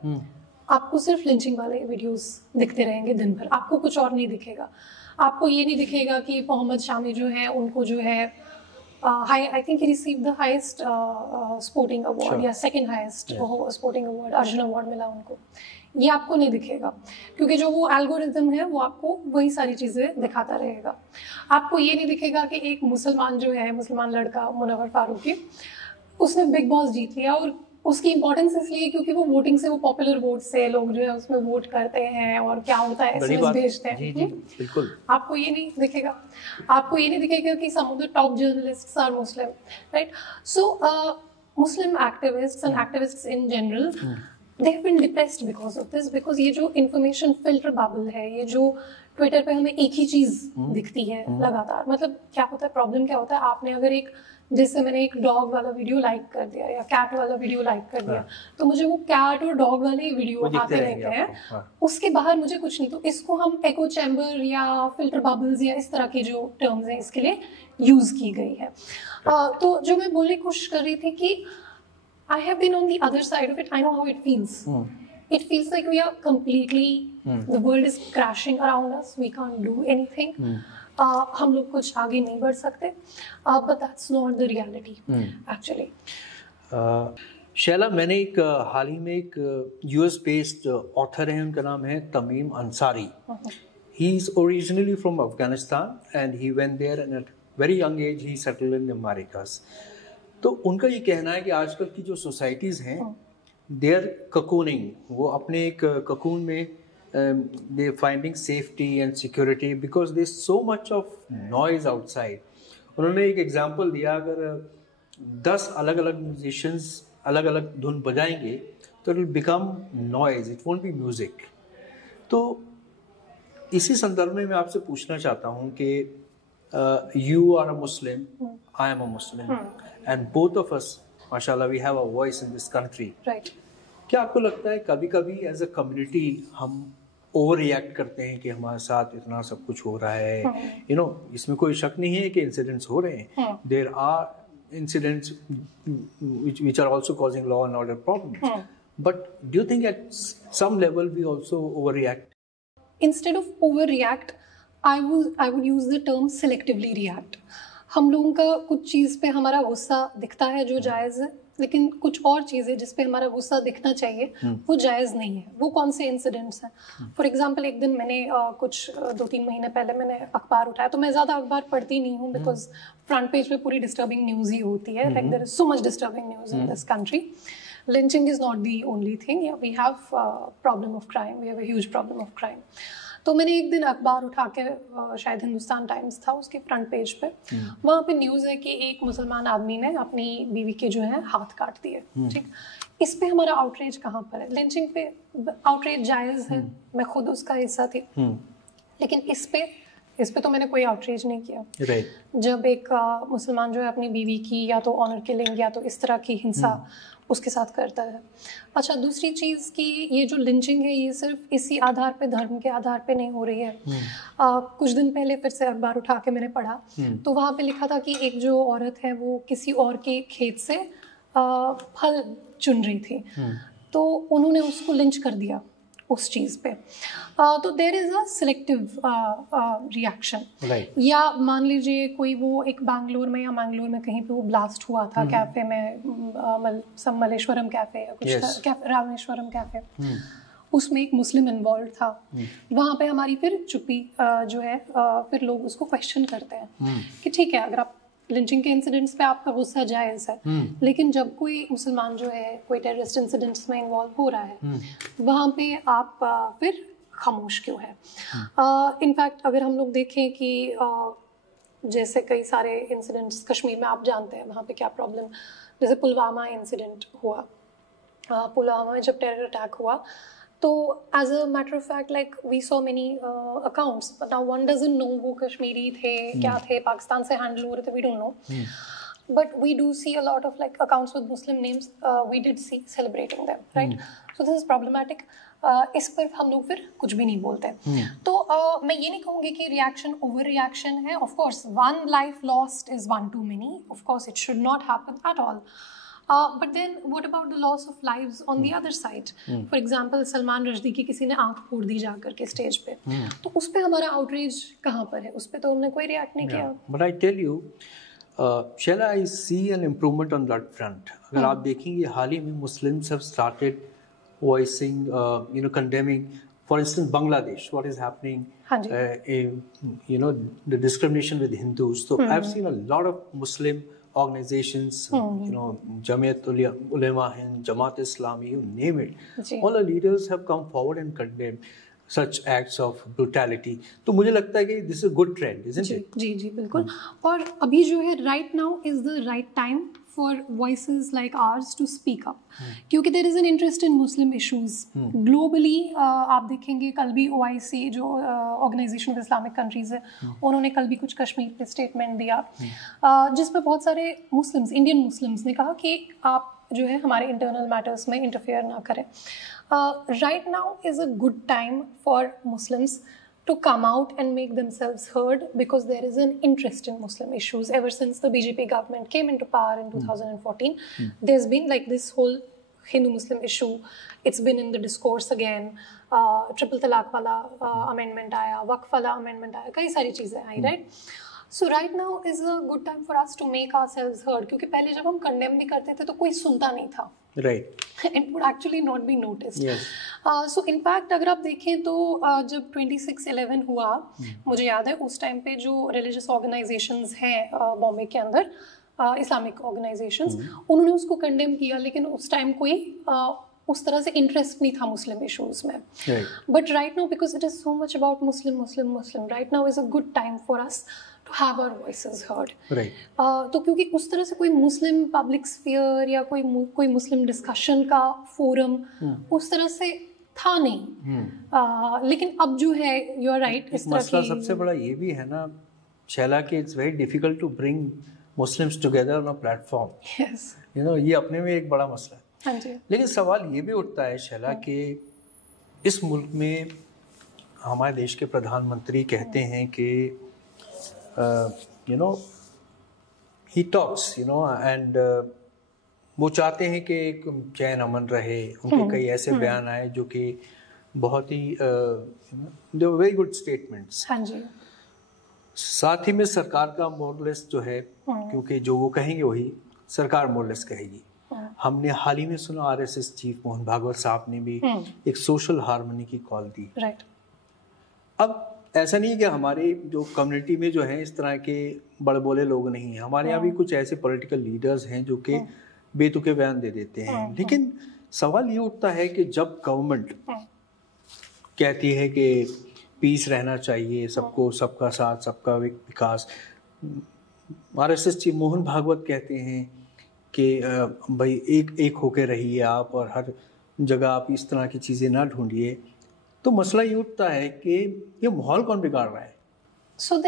आपको सिर्फ लिंचिंग वाले वीडियोस दिखते रहेंगे दिन भर, आपको कुछ और नहीं दिखेगा। आपको ये नहीं दिखेगा कि मोहम्मद शामी जो है उनको जो है I think he received the highest sporting award या second highest sporting award, Arjun award मिला उनको। ये आपको नहीं दिखेगा क्योंकि जो वो एल्गोरिथम है वो आपको वही सारी चीज़ें दिखाता रहेगा। आपको ये नहीं दिखेगा कि एक मुसलमान जो है, मुसलमान लड़का मुनव्वर फारूकी, उसने बिग बॉस जीत लिया, और उसकी इंपॉर्टेंस इसलिए क्योंकि वो वोटिंग से, वो पॉपुलर वोट से लोग जो है उसमें वोट करते हैं और क्या होता है एसएमएस भेजते हैं। बिल्कुल। आपको ये नहीं दिखेगा, आपको ये नहीं दिखेगा कि some of the top journalists are Muslim, right? So Muslim activists and activists in general, they have been depressed because of this, because ये जो इंफॉर्मेशन फिल्टर बबल है, ये जो ट्विटर पे हमें एक ही चीज दिखती है लगातार, मतलब क्या होता है, प्रॉब्लम क्या होता है, आपने अगर एक, जैसे मैंने एक डॉग वाला वीडियो लाइक कर दिया या कैट वाला वीडियो लाइक कर दिया, तो मुझे वो कैट और डॉग वाले वीडियो आते रहते हैं, उसके बाहर मुझे कुछ नहीं। तो इसको हम एको चैम्बर या फिल्टर बबल्स या इस तरह की जो टर्म्स हैं इसके लिए यूज की गई है। तो जो मैं बोलने की कोशिश कर रही थी कि I have been on the other side of it. I know how it feels. It feels like we are completely, the world is crashing around us. We can't do anything. हम लोग कुछ आगे नहीं बढ़ सकते. But that's not the reality, actually. Shaila, मैंने एक हाल ही में एक US based author है, उनका नाम है Tamim Ansari. He is originally from Afghanistan and he went there and at very young age he settled in the Americas. तो उनका ये कहना है कि आजकल की जो सोसाइटीज़ हैं, दे आर ककूनिंग, वो अपने एक ककून में they're finding safety and security because there's so much of noise outside. उन्होंने एक एग्जांपल दिया, अगर 10 अलग अलग म्यूजिशियंस अलग अलग धुन बजाएंगे तो it will become noise, it won't be music. तो इसी संदर्भ में मैं आपसे पूछना चाहता हूँ कि you are a Muslim, I am a Muslim, and both of us माशाल्लाह we have a voice in this country. क्या आपको लगता है कभी कभी एज अ कम्युनिटी हम ओवर रिएक्ट करते हैं कि हमारे साथ इतना सब कुछ हो रहा है? यू नो, इसमें कोई शक नहीं है कि इंसिडेंट्स हो रहे हैं. There are incidents which are also causing law and order problems. But do you think at some level we also overreact? Instead of overreact, I would use the term selectively react. हम लोगों का कुछ चीज़ पे हमारा गुस्सा दिखता है जो जायज़ है, लेकिन कुछ और चीज़ें जिस पे हमारा गुस्सा दिखना चाहिए वो जायज़ नहीं है. वो कौन से इंसिडेंट्स हैं? फॉर एग्जांपल, एक दिन मैंने कुछ 2-3 महीने पहले मैंने अखबार उठाया. तो मैं ज़्यादा अखबार पढ़ती नहीं हूँ बिकॉज फ्रंट पेज पे पूरी डिस्टर्बिंग न्यूज़ ही होती है. Like there is so much disturbing news in this country. Lynching is not the only thing. Yeah, we have a problem of crime. We have a huge problem of crime. तो मैंने एक दिन अखबार उठा के, शायद हिंदुस्तान टाइम्स था, उसके फ्रंट पेज पे वहाँ पे न्यूज़ है कि एक मुसलमान आदमी ने अपनी बीवी के जो है हाथ काट दिए. ठीक, इस पे हमारा आउटरीच कहाँ पर है? लिंचिंग पे आउटरीच जायज़ है, मैं खुद उसका हिस्सा थी, लेकिन इस पे तो मैंने कोई आउटरीच नहीं किया. जब एक मुसलमान जो है अपनी बीवी की या तो ऑनर किलिंग या तो इस तरह की हिंसा उसके साथ करता है. अच्छा, दूसरी चीज़ कि ये जो लिंचिंग है ये सिर्फ इसी आधार पे, धर्म के आधार पे नहीं हो रही है. कुछ दिन पहले फिर से अखबार उठा के मैंने पढ़ा तो वहाँ पे लिखा था कि एक जो औरत है वो किसी और के खेत से फल चुन रही थी, तो उन्होंने उसको लिंच कर दिया उस चीज़ पे. तो there is a selective reaction. या मान लीजिए कोई वो एक बैंगलोर में या मैंगलोर में कहीं पे वो ब्लास्ट हुआ था कैफ़े में, मलेश्वरम कैफ़े या कुछ रामेश्वरम कैफ़े, उसमें एक मुस्लिम इन्वॉल्व था. वहाँ पे हमारी फिर चुप्पी जो है, फिर लोग उसको क्वेश्चन करते हैं कि ठीक है, अगर आप लिंचिंग के इंसिडेंट्स पे आपका गुस्सा जायज़ है, लेकिन जब कोई मुसलमान जो है कोई टेररिस्ट इंसिडेंट्स में इन्वॉल्व हो रहा है वहाँ पे आप फिर खामोश क्यों है? इनफैक्ट अगर हम लोग देखें कि जैसे कई सारे इंसिडेंट्स कश्मीर में आप जानते हैं वहाँ पे क्या प्रॉब्लम, जैसे पुलवामा इंसिडेंट हुआ. पुलवामा में जब टेरर अटैक हुआ तो as a matter of fact like we saw many accounts, but now one doesn't know वो कश्मीरी थे क्या थे, पाकिस्तान से हैंडल हो रहे थे, we don't know. But we do see a lot of like accounts with Muslim names. We did see celebrating them, right? So this is problematic. इस पर हम लोग फिर कुछ भी नहीं बोलते. तो मैं ये नहीं कहूँगी कि रिएक्शन ओवर रिएक्शन है. Of course, one life lost is one too many. Of course, it should not happen at all. But then what about the loss of lives on the other side? For example, Salman Rushdie की किसी ने आँख फोड़ दी जाकर के stage पे, तो उस पे हमारा आउटरीच कहाँ पर है? उस पे तो हमने कोई रिएक्ट नहीं किया. But I tell you, shall I see an improvement on that front? अगर आप देखेंगे हाल ही में Muslims have started voicing, condemning, for instance, Bangladesh, what is happening, the discrimination with Hindus. So I've seen a lot of Muslim organizations, Jamiat Ulema Hind, Jamaat Islami, you name it. All the leaders have come forward and condemned such acts of brutality. तो मुझे लगता है कि this is a good trend, isn't it? जी बिल्कुल. और अभी जो है right now is the right time for voices like ours to speak up. क्योंकि there is an interest in Muslim issues. Globally आप देखेंगे कल भी OIC जो Organization of Islamic Countries है, उन्होंने कल भी कुछ कश्मीर पे स्टेटमेंट दिया जिसमें बहुत सारे मुस्लिम्स, इंडियन मुस्लिम्स ने कहा कि आप जो है हमारे इंटरनल मैटर्स में इंटरफेयर ना करें. Right now is a good time for Muslims to come out and make themselves heard because there is an interest in Muslim issues. Ever since the BJP government came into power in 2014, there's been like this whole Hindu-Muslim issue. It's been in the discourse again. Triple Talaq wala amendment आया, वक्फ वाला amendment आया, कई सारी चीज़ें आई, right? So right now is a good time for us to make ourselves heard. क्योंकि पहले जब हम condemn भी करते थे तो कोई सुनता नहीं था. Right. It would actually not be noticed. Yes. So in fact अगर आप देखें तो जब 26/11 हुआ, मुझे याद है उस टाइम पे जो religious organizations हैं बॉम्बे के अंदर, इस्लामिक organizations, उन्होंने उसको condemn किया, लेकिन उस टाइम कोई उस तरह से इंटरेस्ट नहीं था मुस्लिम इश्यूज में. But right now because it is so much about Muslim Muslim Muslim, right now is a good time for us to have our voices heard. तो क्योंकि उस तरह से कोई मुस्लिम पब्लिक स्फीयर या कोई मुस्लिम डिस्कशन का फोरम उस तरह से था नहीं. लेकिन अब जो है यू आर राइट, इस तरह मसला सबसे बड़ा ये भी है ना शैला कि it's very difficult to bring Muslims together on a platform. Yes, you know ये अपने में एक बड़ा मसला है. हाँ जी. लेकिन सवाल ये भी उठता है शैला कि इस मुल्क में हमारे देश के प्रधानमंत्री कहते हैं कि you know he talks you know and वो चाहते हैं कि एक चैन अमन रहे. उनके कई ऐसे बयान आए जो कि बहुत ही दे वर वेरी गुड स्टेटमेंट्स. हाँ जी. साथ ही में सरकार का मोरलेस जो है, क्योंकि जो वो कहेंगे वही सरकार मोरलेस कहेगी. हमने हाल ही में सुना आरएसएस चीफ मोहन भागवत साहब ने भी एक सोशल हार्मनी की कॉल दी. राइट. अब ऐसा नहीं है कि हमारे जो कम्युनिटी में जो है इस तरह के बड़बोले लोग नहीं हैं. हमारे यहाँ भी कुछ ऐसे पॉलिटिकल लीडर्स हैं जो कि बेतुके बयान दे देते हैं. लेकिन सवाल ये उठता है कि जब गवर्नमेंट कहती है कि पीस रहना चाहिए, सबको सबका साथ सबका विकास, आरएसएस चीफ मोहन भागवत कहते हैं कि भाई एक होके रहिए आप और हर जगह आप इस तरह की चीज़ें ना ढूंढिए. तो मसला ये उठता है कि ये माहौल कौन बिगाड़ रहा है? So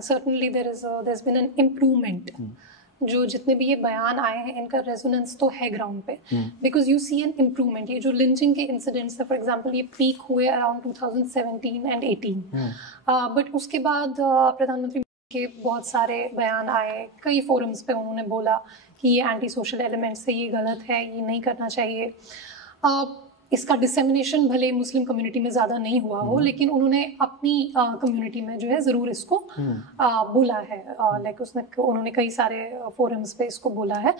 certainly there's been an improvement. जो जितने भी ये बयान आए हैं इनका रेजोनेंस तो है ग्राउंड पे, because you see an improvement. ये जो लिंचिंग के इंसिडेंट्स है फॉर एग्जांपल ये पीक हुए अराउंड 2017 एंड 18, बट उसके बाद प्रधानमंत्री के बहुत सारे बयान आए. कई फोरम्स पे उन्होंने बोला कि ये एंटी सोशल एलिमेंट्स है, ये गलत है, ये नहीं करना चाहिए. इसका डिसेमिनेशन भले मुस्लिम कम्युनिटी में ज़्यादा नहीं हुआ हो, लेकिन उन्होंने अपनी कम्युनिटी में जो है ज़रूर इसको बोला है. लाइक उन्होंने कई सारे फोरम्स पे इसको बोला है.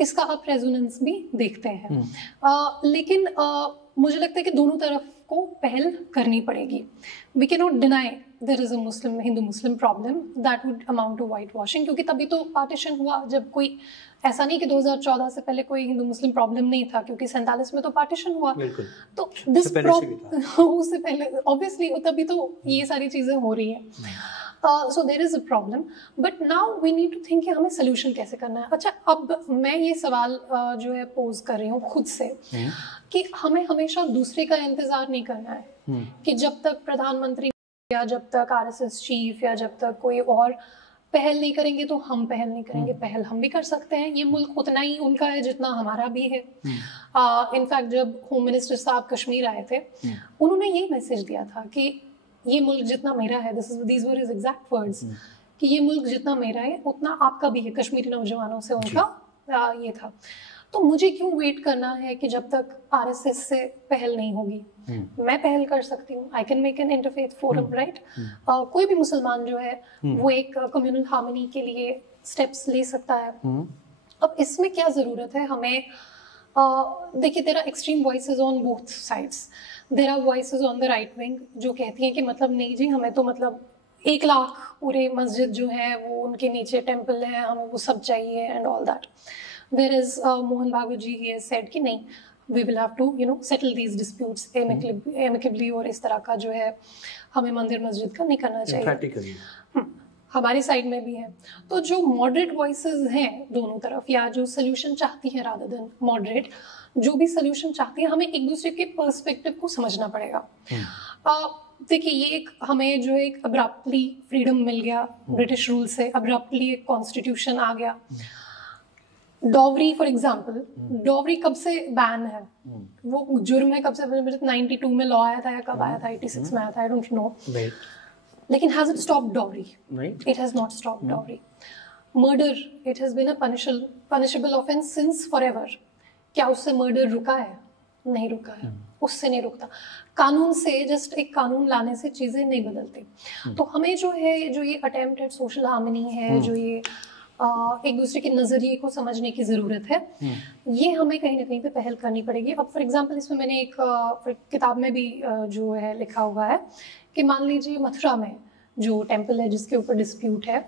इसका आप रेजोनेंस भी देखते हैं. लेकिन मुझे लगता है कि दोनों तरफ को पहल करनी पड़ेगी. We can not deny there is a Muslim Hindu Muslim problem that would amount to white washing, क्योंकि तभी तो पार्टीशन हुआ. जब कोई ऐसा नहीं कि 2014 से पहले कोई हिंदू मुस्लिम प्रॉब्लम नहीं था, क्योंकि 47 में तो पार्टीशन हुआ. तो दिस उससे पहले ऑब्वियसली तभी तो ये सारी चीजें हो रही है. So there is a problem, but now we need to think कि हमें सोल्यूशन कैसे करना है. अच्छा, अब मैं ये सवाल जो है पोज कर रही हूँ खुद से कि हमें हमेशा दूसरे का इंतजार नहीं करना है कि जब तक प्रधानमंत्री या जब तक आरएसएस चीफ या जब तक कोई और पहल नहीं करेंगे तो हम पहल नहीं करेंगे. पहल हम भी कर सकते हैं. ये मुल्क उतना ही उनका है जितना हमारा भी है. इनफैक्ट जब होम मिनिस्टर साहब कश्मीर आए थे, उन्होंने ये मैसेज दिया था कि ये मुल्क जितना मेरा है, these were his exact words, कि ये मुल्क जितना मेरा है उतना आपका भी है. कश्मीरी नौजवानों से उनका ये था. तो मुझे क्यों वेट करना है कि जब तक आरएसएस से पहल नहीं होगी. मैं पहल कर सकती हूँ. I can make an interfaith forum, right. कोई भी मुसलमान जो है वो एक कम्युनल हार्मनी के लिए स्टेप्स ले सकता है. अब इसमें क्या ज़रूरत है हमें? देखिए, there are extreme voices on both sides. There are voices on the right wing जो कहती हैं कि मतलब नहीं जी, हमें तो मतलब 1 लाख पूरे मस्जिद जो है वो उनके नीचे टेम्पल है, हमें वो सब चाहिए and all that. Whereas Mohan Bhagwat ji, he has said कि नहीं, we will have to settle these disputes amicably, और इस तरह का जो है हमें मंदिर मस्जिद का नहीं करना चाहिए. हमारी साइड में भी है. तो जो मॉडरेट वॉइसेस हैं दोनों तरफ, या जो सोल्यूशन चाहती हैं रादर देन मॉडरेट, जो भी सोल्यूशन चाहती हैं, हमें एक दूसरे के पर्सपेक्टिव को समझना पड़ेगा. देखिए, ये एक हमें जो एक अब्रप्टली फ्रीडम मिल गया ब्रिटिश रूल से, अब्रप्टली एक कॉन्स्टिट्यूशन आ गया. डॉवरी फॉर एग्जाम्पल, डॉवरी कब से बैन है? वो जुर्म है कब से? 92 में लॉ आया था या कब आया था? 86 में आया था, आई डोंट नो. लेकिन has it stopped dowry? It has not stopped dowry. Murder, it has been a punishable offence since forever. क्या उससे मर्डर रुका है? नहीं रुका है. उससे नहीं रुकता. कानून से, जस्ट एक कानून लाने से चीजें नहीं बदलती. तो हमें जो है, जो ये अटेम्प्ट एट सोशल हार्मनी है, जो ये एक दूसरे के नज़रिए को समझने की ज़रूरत है, ये हमें कहीं ना कहीं पे पहल करनी पड़ेगी. अब फॉर एग्जांपल इसमें मैंने एक किताब में भी जो है लिखा हुआ है कि मान लीजिए मथुरा में जो टेम्पल है जिसके ऊपर डिस्प्यूट है,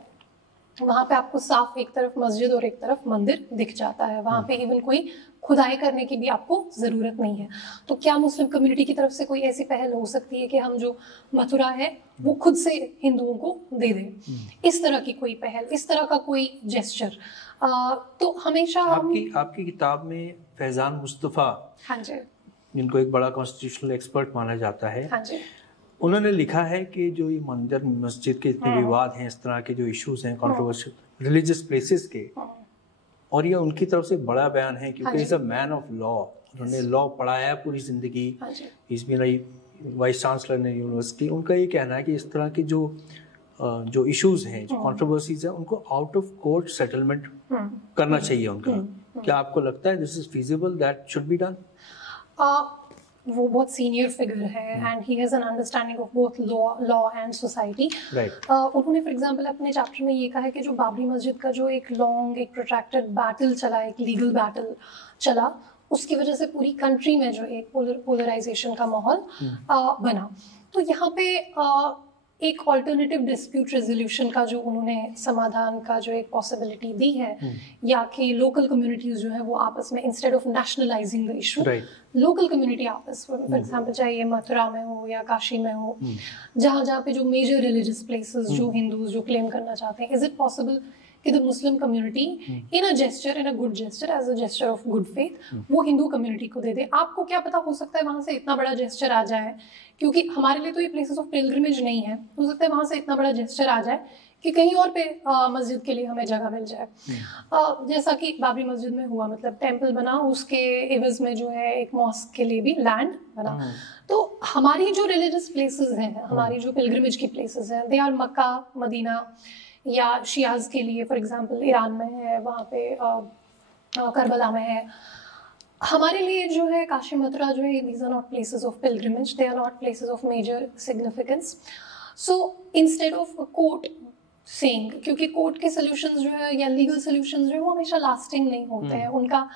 वहाँ पे आपको साफ एक तरफ मस्जिद और एक तरफ मंदिर दिख जाता है। वहाँ पे इवन कोई खुदाई करने की भी आपको ज़रूरत नहीं है। तो क्या मुस्लिम कम्युनिटी की तरफ से कोई ऐसी पहल हो सकती है कि हम जो मथुरा है वो खुद से हिंदुओं को दे दें? इस तरह की कोई पहल, इस तरह का कोई जेस्चर, तो हमेशा आपकी किताब में फैजान मुस्तफ़ा, हाँ जी, जिनको एक बड़ा कॉन्स्टिट्यूशनल एक्सपर्ट माना जाता है, हाँ जी, उन्होंने लिखा है कि जो ये मंदिर मस्जिद के इतने विवाद हैं, इस तरह के जो इश्यूज हैं कंट्रोवर्शियल रिलीजियस प्लेसेस के, और ये उनकी तरफ से एक बड़ा बयान है क्योंकि is a man of law, उन्होंने लॉ पढ़ाया है पूरी जिंदगी, is been vice chancellor in university. उनका ये कहना है कि इस तरह की जो इश्यूज हैं, जो कंट्रोवर्सीज हैं, उनको आउट ऑफ कोर्ट सेटलमेंट करना चाहिए उनका। क्या आपको लगता है this is feasible, that should be done? वो बहुत सीनियर फिगर है and he has an understanding of both law and society. उन्होंने फॉर एग्जांपल अपने चैप्टर में ये कहा है कि जो बाबरी मस्जिद का जो एक लॉन्ग, एक प्रोट्रैक्टेड बैटल चला, एक लीगल बैटल चला, उसकी वजह से पूरी कंट्री में जो एक पोलराइजेशन का माहौल बना। तो यहाँ पे एक ऑल्टरनेटिव डिस्प्यूट रेजोल्यूशन का जो उन्होंने समाधान का जो एक पॉसिबिलिटी दी है, या कि लोकल कम्युनिटीज जो है वो आपस में instead of nationalising the issue, local community आपस फॉर एग्जांपल चाहे ये मथुरा में हो या काशी में हो, जहाँ पे जो मेजर रिलीजियस प्लेसेस जो हिंदूज जो क्लेम करना चाहते हैं, इज इट पॉसिबल कि the Muslim community in a good gesture, as a gesture of good faith, वो हिंदू कम्युनिटी को दे दे? आपको क्या पता, हो सकता है वहां से इतना बड़ा जेस्चर आ जाए, क्योंकि हमारे लिए तो ये प्लेसेस ऑफ पिलग्रिमेज नहीं है, हो सकता है वहां से इतना बड़ा जेस्चर आ जाए कि कहीं और पे मस्जिद के लिए हमें जगह मिल जाए। जैसा कि बाबरी मस्जिद में हुआ, मतलब टेम्पल बना, उसके एवज में जो है एक मॉस्क के लिए भी लैंड बना। तो हमारी जो रिलीजियस प्लेसेस हैं, हमारी जो पिलग्रिमेज की प्लेसेस हैं, दे आर मक्का, मदीना, या शियाज के लिए फॉर एग्जांपल ईरान में है, वहाँ पे करबला में है। हमारे लिए जो है काशी मथुरा जो है, these are not places of pilgrimage, they are not places of major significance. So instead of a court saying, क्योंकि कोर्ट के सॉल्यूशंस जो है या लीगल सॉल्यूशंस जो है वो हमेशा लास्टिंग नहीं होते हैं, उनका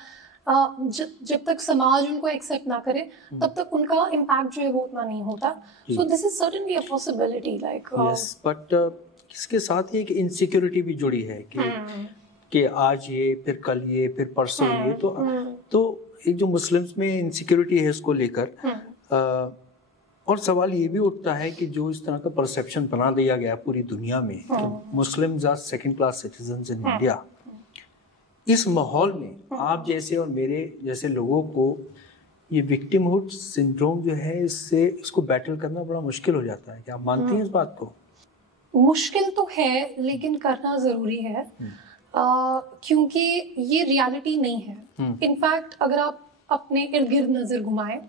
जब तक समाज उनको एक्सेप्ट ना करे तब तक उनका इम्पैक्ट जो है वो उतना नहीं होता। So this is certainly a possibility, like yes, but इसके साथ ही एक इनसिक्योरिटी भी जुड़ी है कि आज ये, फिर कल ये, फिर परसों ये, तो एक जो मुस्लिम्स में इनसिक्योरिटी है इसको लेकर, और सवाल ये भी उठता है कि जो इस तरह का परसेप्शन बना दिया गया पूरी दुनिया में कि Muslims are second class citizens in India, इस माहौल में आप जैसे और मेरे जैसे लोगों को ये विक्टिमहुड सिंड्रोम जो है, इसको बैटल करना बड़ा मुश्किल हो जाता है। क्या आप मानते हैं इस बात को? मुश्किल तो है, लेकिन करना जरूरी है, क्योंकि ये रियलिटी नहीं है। इनफैक्ट अगर आप अपने इर्द गिर्द नजर घुमाएं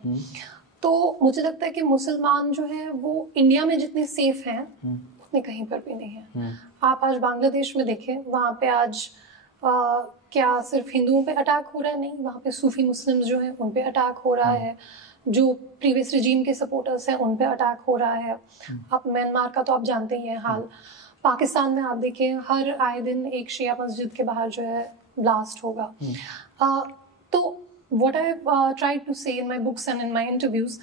तो मुझे लगता है कि मुसलमान जो है वो इंडिया में जितने सेफ हैं उतने कहीं पर भी नहीं है। आप आज बांग्लादेश में देखें, वहाँ पे आज क्या सिर्फ हिंदुओं पे अटैक हो रहा है? नहीं, वहाँ पे सूफी मुस्लिम्स जो हैं उन पे अटैक हो रहा है, जो प्रीवियस रिजीम के सपोर्टर्स हैं उन पे अटैक हो रहा है। आप म्यांमार का तो आप जानते ही हैं हाल, पाकिस्तान में आप देखें हर आए दिन एक शिया मस्जिद के बाहर जो है ब्लास्ट होगा। तो what I've tried to say in my books and in my interviews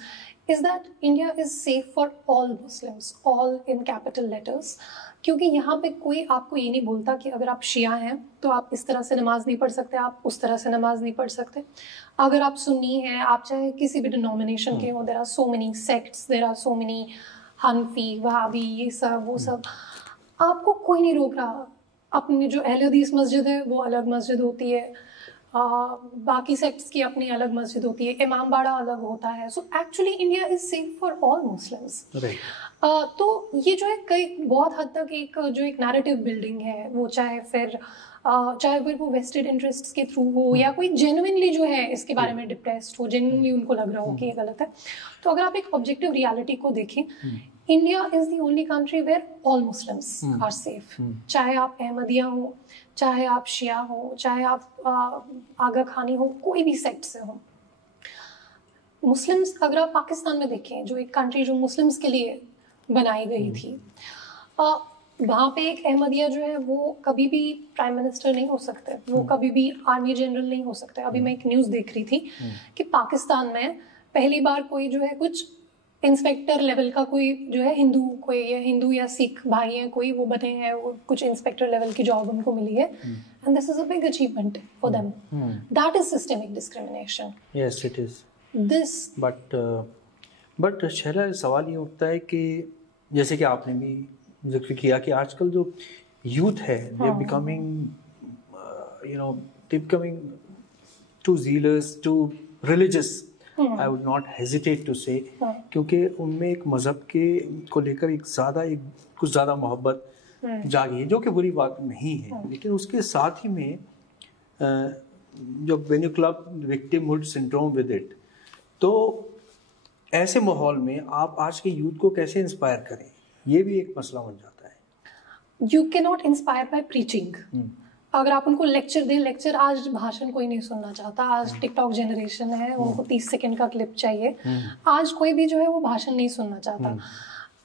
is that India is safe for all Muslims, all in capital letters, क्योंकि यहाँ पे कोई आपको ये नहीं बोलता कि अगर आप शिया हैं तो आप इस तरह से नमाज नहीं पढ़ सकते, आप उस तरह से नमाज नहीं पढ़ सकते। अगर आप सुन्नी हैं, आप चाहे किसी भी डिनोमिनेशन के हो, there are so many sects, there are so many हनफी, वहाबी, ये सब वो सब, आपको कोई नहीं रोक रहा। अपनी जो अहले हदीस मस्जिद है वो अलग मस्जिद होती है, बाकी सेक्ट्स की अपनी अलग मस्जिद होती है, इमाम बाड़ा अलग होता है। So actually India is safe for all Muslims. तो ये जो है कई बहुत हद तक एक नैरेटिव बिल्डिंग है, वो चाहे फिर वो वेस्टेड इंटरेस्ट्स के थ्रू हो या कोई जेन्युइनली जो है इसके बारे में डिप्रेस्ड हो, जेन्युइनली उनको लग रहा हो कि ये गलत है। तो अगर आप एक ऑब्जेक्टिव रियलिटी को देखें, India is the only country where all Muslims are safe. चाहे आप अहमदिया हो, चाहे आप शिया हो, चाहे आप आगा खानी हो, कोई भी सेक्ट से हो। मुस्लिम्स अगर आप पाकिस्तान में देखें, जो एक कंट्री जो मुस्लिम्स के लिए बनाई गई थी, वहाँ पे एक अहमदिया जो है वो कभी भी प्राइम मिनिस्टर नहीं हो सकते, वो कभी भी आर्मी जनरल नहीं हो सकते। अभी मैं एक न्यूज़ देख रही थी कि पाकिस्तान में पहली बार कोई जो है कुछ इंस्पेक्टर लेवल का कोई जो है हिंदू या सिख भाई है कोई, वो बने हैं, वो कुछ इंस्पेक्टर लेवल की जॉब उनको मिली है, and this is a big achievement for them. That is systemic discrimination. Yes it is this but Shaila, सवाल ये उठता है कि जैसे कि आपने भी जिक्र किया कि आजकल जो यूथ है they becoming too zealous, too religious. I would not hesitate to say, क्योंकि उनमें एक मजहब के को लेकर कुछ ज़्यादा मोहब्बत जागी है, जो कि बुरी बात नहीं है. लेकिन उसके साथ ही में जो when you club victimhood syndrome with it, तो ऐसे माहौल में आप आज के यूथ को कैसे इंस्पायर करें, ये भी एक मसला बन जाता है. You cannot inspire by preaching. अगर आप उनको लेक्चर दें, लेक्चर आज भाषण कोई नहीं सुनना चाहता. आज टिकटॉक जनरेशन है, उनको 30 सेकंड का क्लिप चाहिए. आज कोई भी जो है वो भाषण नहीं सुनना चाहता.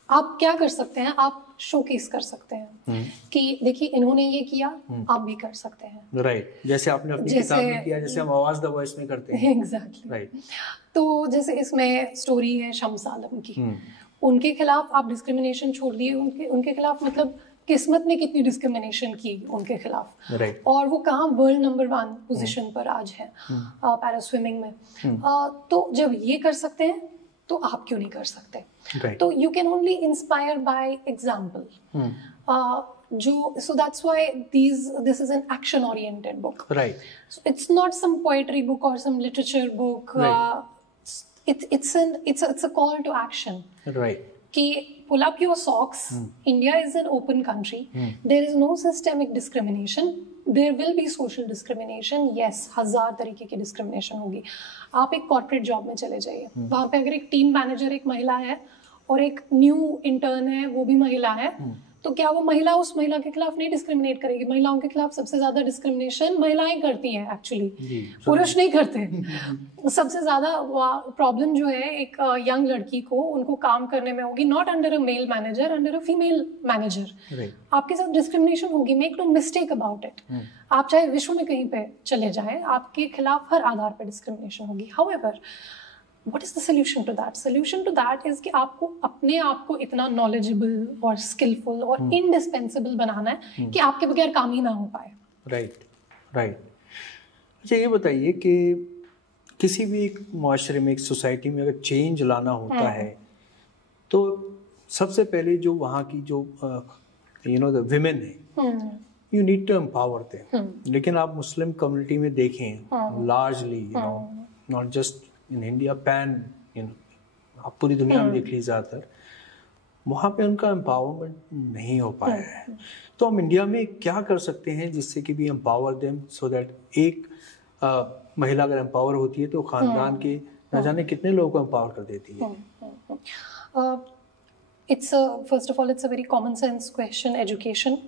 आप क्या कर सकते हैं, आप शोकेस कर सकते हैं कि देखिए इन्होंने ये किया, आप भी कर सकते हैं. राइट, जैसे आपने अपनी किताब में किया, जैसे हम आवाज द वॉइस में करते हैं. एग्जैक्टली. राइट. तो जैसे इसमें स्टोरी है शम्स आलम की. उनके खिलाफ आप डिस्क्रिमिनेशन छोड़ दिए, उनके खिलाफ मतलब किस्मत ने कितनी डिस्क्रिमिनेशन की उनके खिलाफ. right. और वो कहाँ वर्ल्ड नंबर 1 पोजीशन पर आज है पैरा स्विमिंग में. तो जब ये कर सकते हैं तो आप क्यों नहीं कर सकते. right. तो you can only inspire by example. so that's why this is an action oriented book. right. So it's not some poetry book or some literature book. right. It's a call to action. right. कि pull up your socks. India is an open country. There is no systemic discrimination. There will be social discrimination. Yes, 1000 तरीके की discrimination होगी. आप एक corporate job में चले जाइए, वहाँ पे अगर एक टीम मैनेजर एक महिला है और एक न्यू इंटर्न है वो भी महिला है, तो क्या वो महिला उस महिला के खिलाफ नहीं डिस्क्रिमिनेट करेगी? महिलाओं के खिलाफ सबसे ज्यादा डिस्क्रिमिनेशन महिलाएं करती हैं एक्चुअली, पुरुष नहीं करते. सबसे ज्यादा प्रॉब्लम जो है एक यंग लड़की को उनको काम करने में होगी, not under a male manager, under a female manager. आपके साथ डिस्क्रिमिनेशन होगी, make no mistake about it. आप चाहे विश्व में कहीं पे चले जाएं, आपके खिलाफ हर आधार पर डिस्क्रिमिनेशन होगी. However, What is the solution to that? Solution to that is कि आपको अपने आप को इतना knowledgeable और skillful और indispensable बनाना है कि आपके बगैर काम ही ना हो पाए. Right. अच्छा, ये बताइए कि किसी भी एक माशरे में, एक सोसाइटी में अगर चेंज लाना होता है तो सबसे पहले जो वहाँ की जो द विमेन है, you need to empower them. लेकिन आप मुस्लिम कम्युनिटी में देखें largely, not just in India, आप पूरी दुनिया में देख लीजिए, ज़्यादातर वहाँ पे उनका एम्पावरमेंट नहीं हो पाया है. तो हम इंडिया में क्या कर सकते हैं जिससे कि भी एम्पावर देम, सो दैट एक महिला अगर एम्पावर होती है तो खानदान के न जाने कितने लोगों को एम्पावर कर देती है. First of all, it's a very common sense question, education,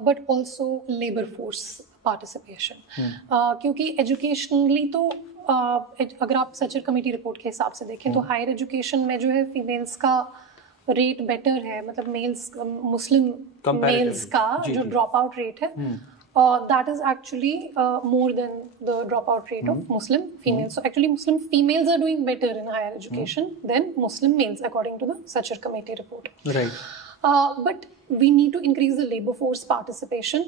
but also labor force participation. क्योंकि educationally तो अगर आप सचर कमेटी रिपोर्ट के हिसाब से देखें तो हायर एजुकेशन में जो है फीमेल्स का रेट बेटर है, मतलब मुस्लिम मेल्स का जो ड्रॉप आउट रेट है that is actually more than the drop out rate of Muslim females. So actually Muslim females are doing better in higher education than Muslim males according to the Sachar committee report. But we need to increase the labour force participation.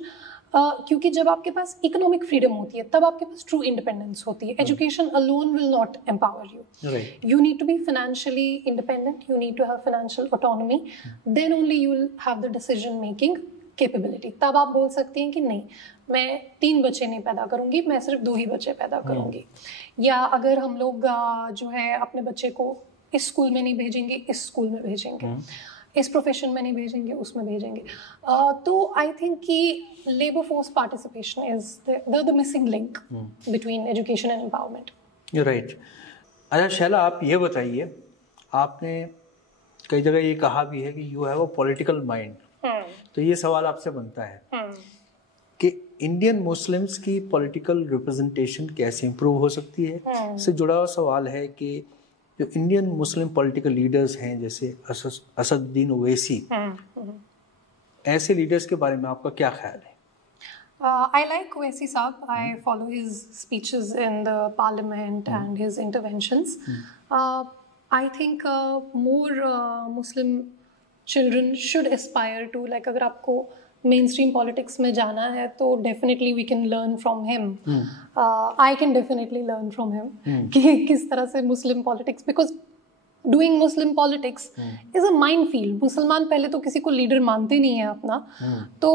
क्योंकि जब आपके पास economic freedom होती है तब आपके पास true independence होती है. Education alone will not empower you. You need to be financially independent, you need to have financial autonomy, then only you will have the decision making capability. तब आप बोल सकती हैं कि नहीं, मैं 3 बच्चे नहीं पैदा करूंगी, मैं सिर्फ 2 ही बच्चे पैदा करूंगी. या अगर हम लोग जो है अपने बच्चे को इस स्कूल में नहीं भेजेंगे, इस स्कूल में भेजेंगे, इस प्रोफेशन में नहीं भेजेंगे, उसमें भेजेंगे. तो आई थिंक कि labour force participation is the missing link between education and empowerment. Right. अच्छा शैला, आप ये बताइए, आपने कई जगह ये कहा भी है कि you have a political mind. तो ये सवाल आपसे बनता है कि इंडियन मुस्लिम्स की पॉलिटिकल रिप्रेजेंटेशन कैसे इम्प्रूव हो सकती है. इससे जुड़ा हुआ सवाल है कि जो इंडियन मुस्लिम पॉलिटिकल लीडर्स हैं जैसे असदुद्दीन ओवैसी, ऐसे लीडर्स के बारे में आपका क्या ख्याल है? I like Owaisi Saab. I follow his speeches in the parliament and his interventions. I think more Muslim children should aspire to, like, अगर आपको mainstream politics में जाना है तो definitely we can learn from him. I can definitely learn from him कि किस तरह से Muslim politics, because doing Muslim politics is a minefield. मुसलमान पहले तो किसी को लीडर मानते नहीं है अपना, तो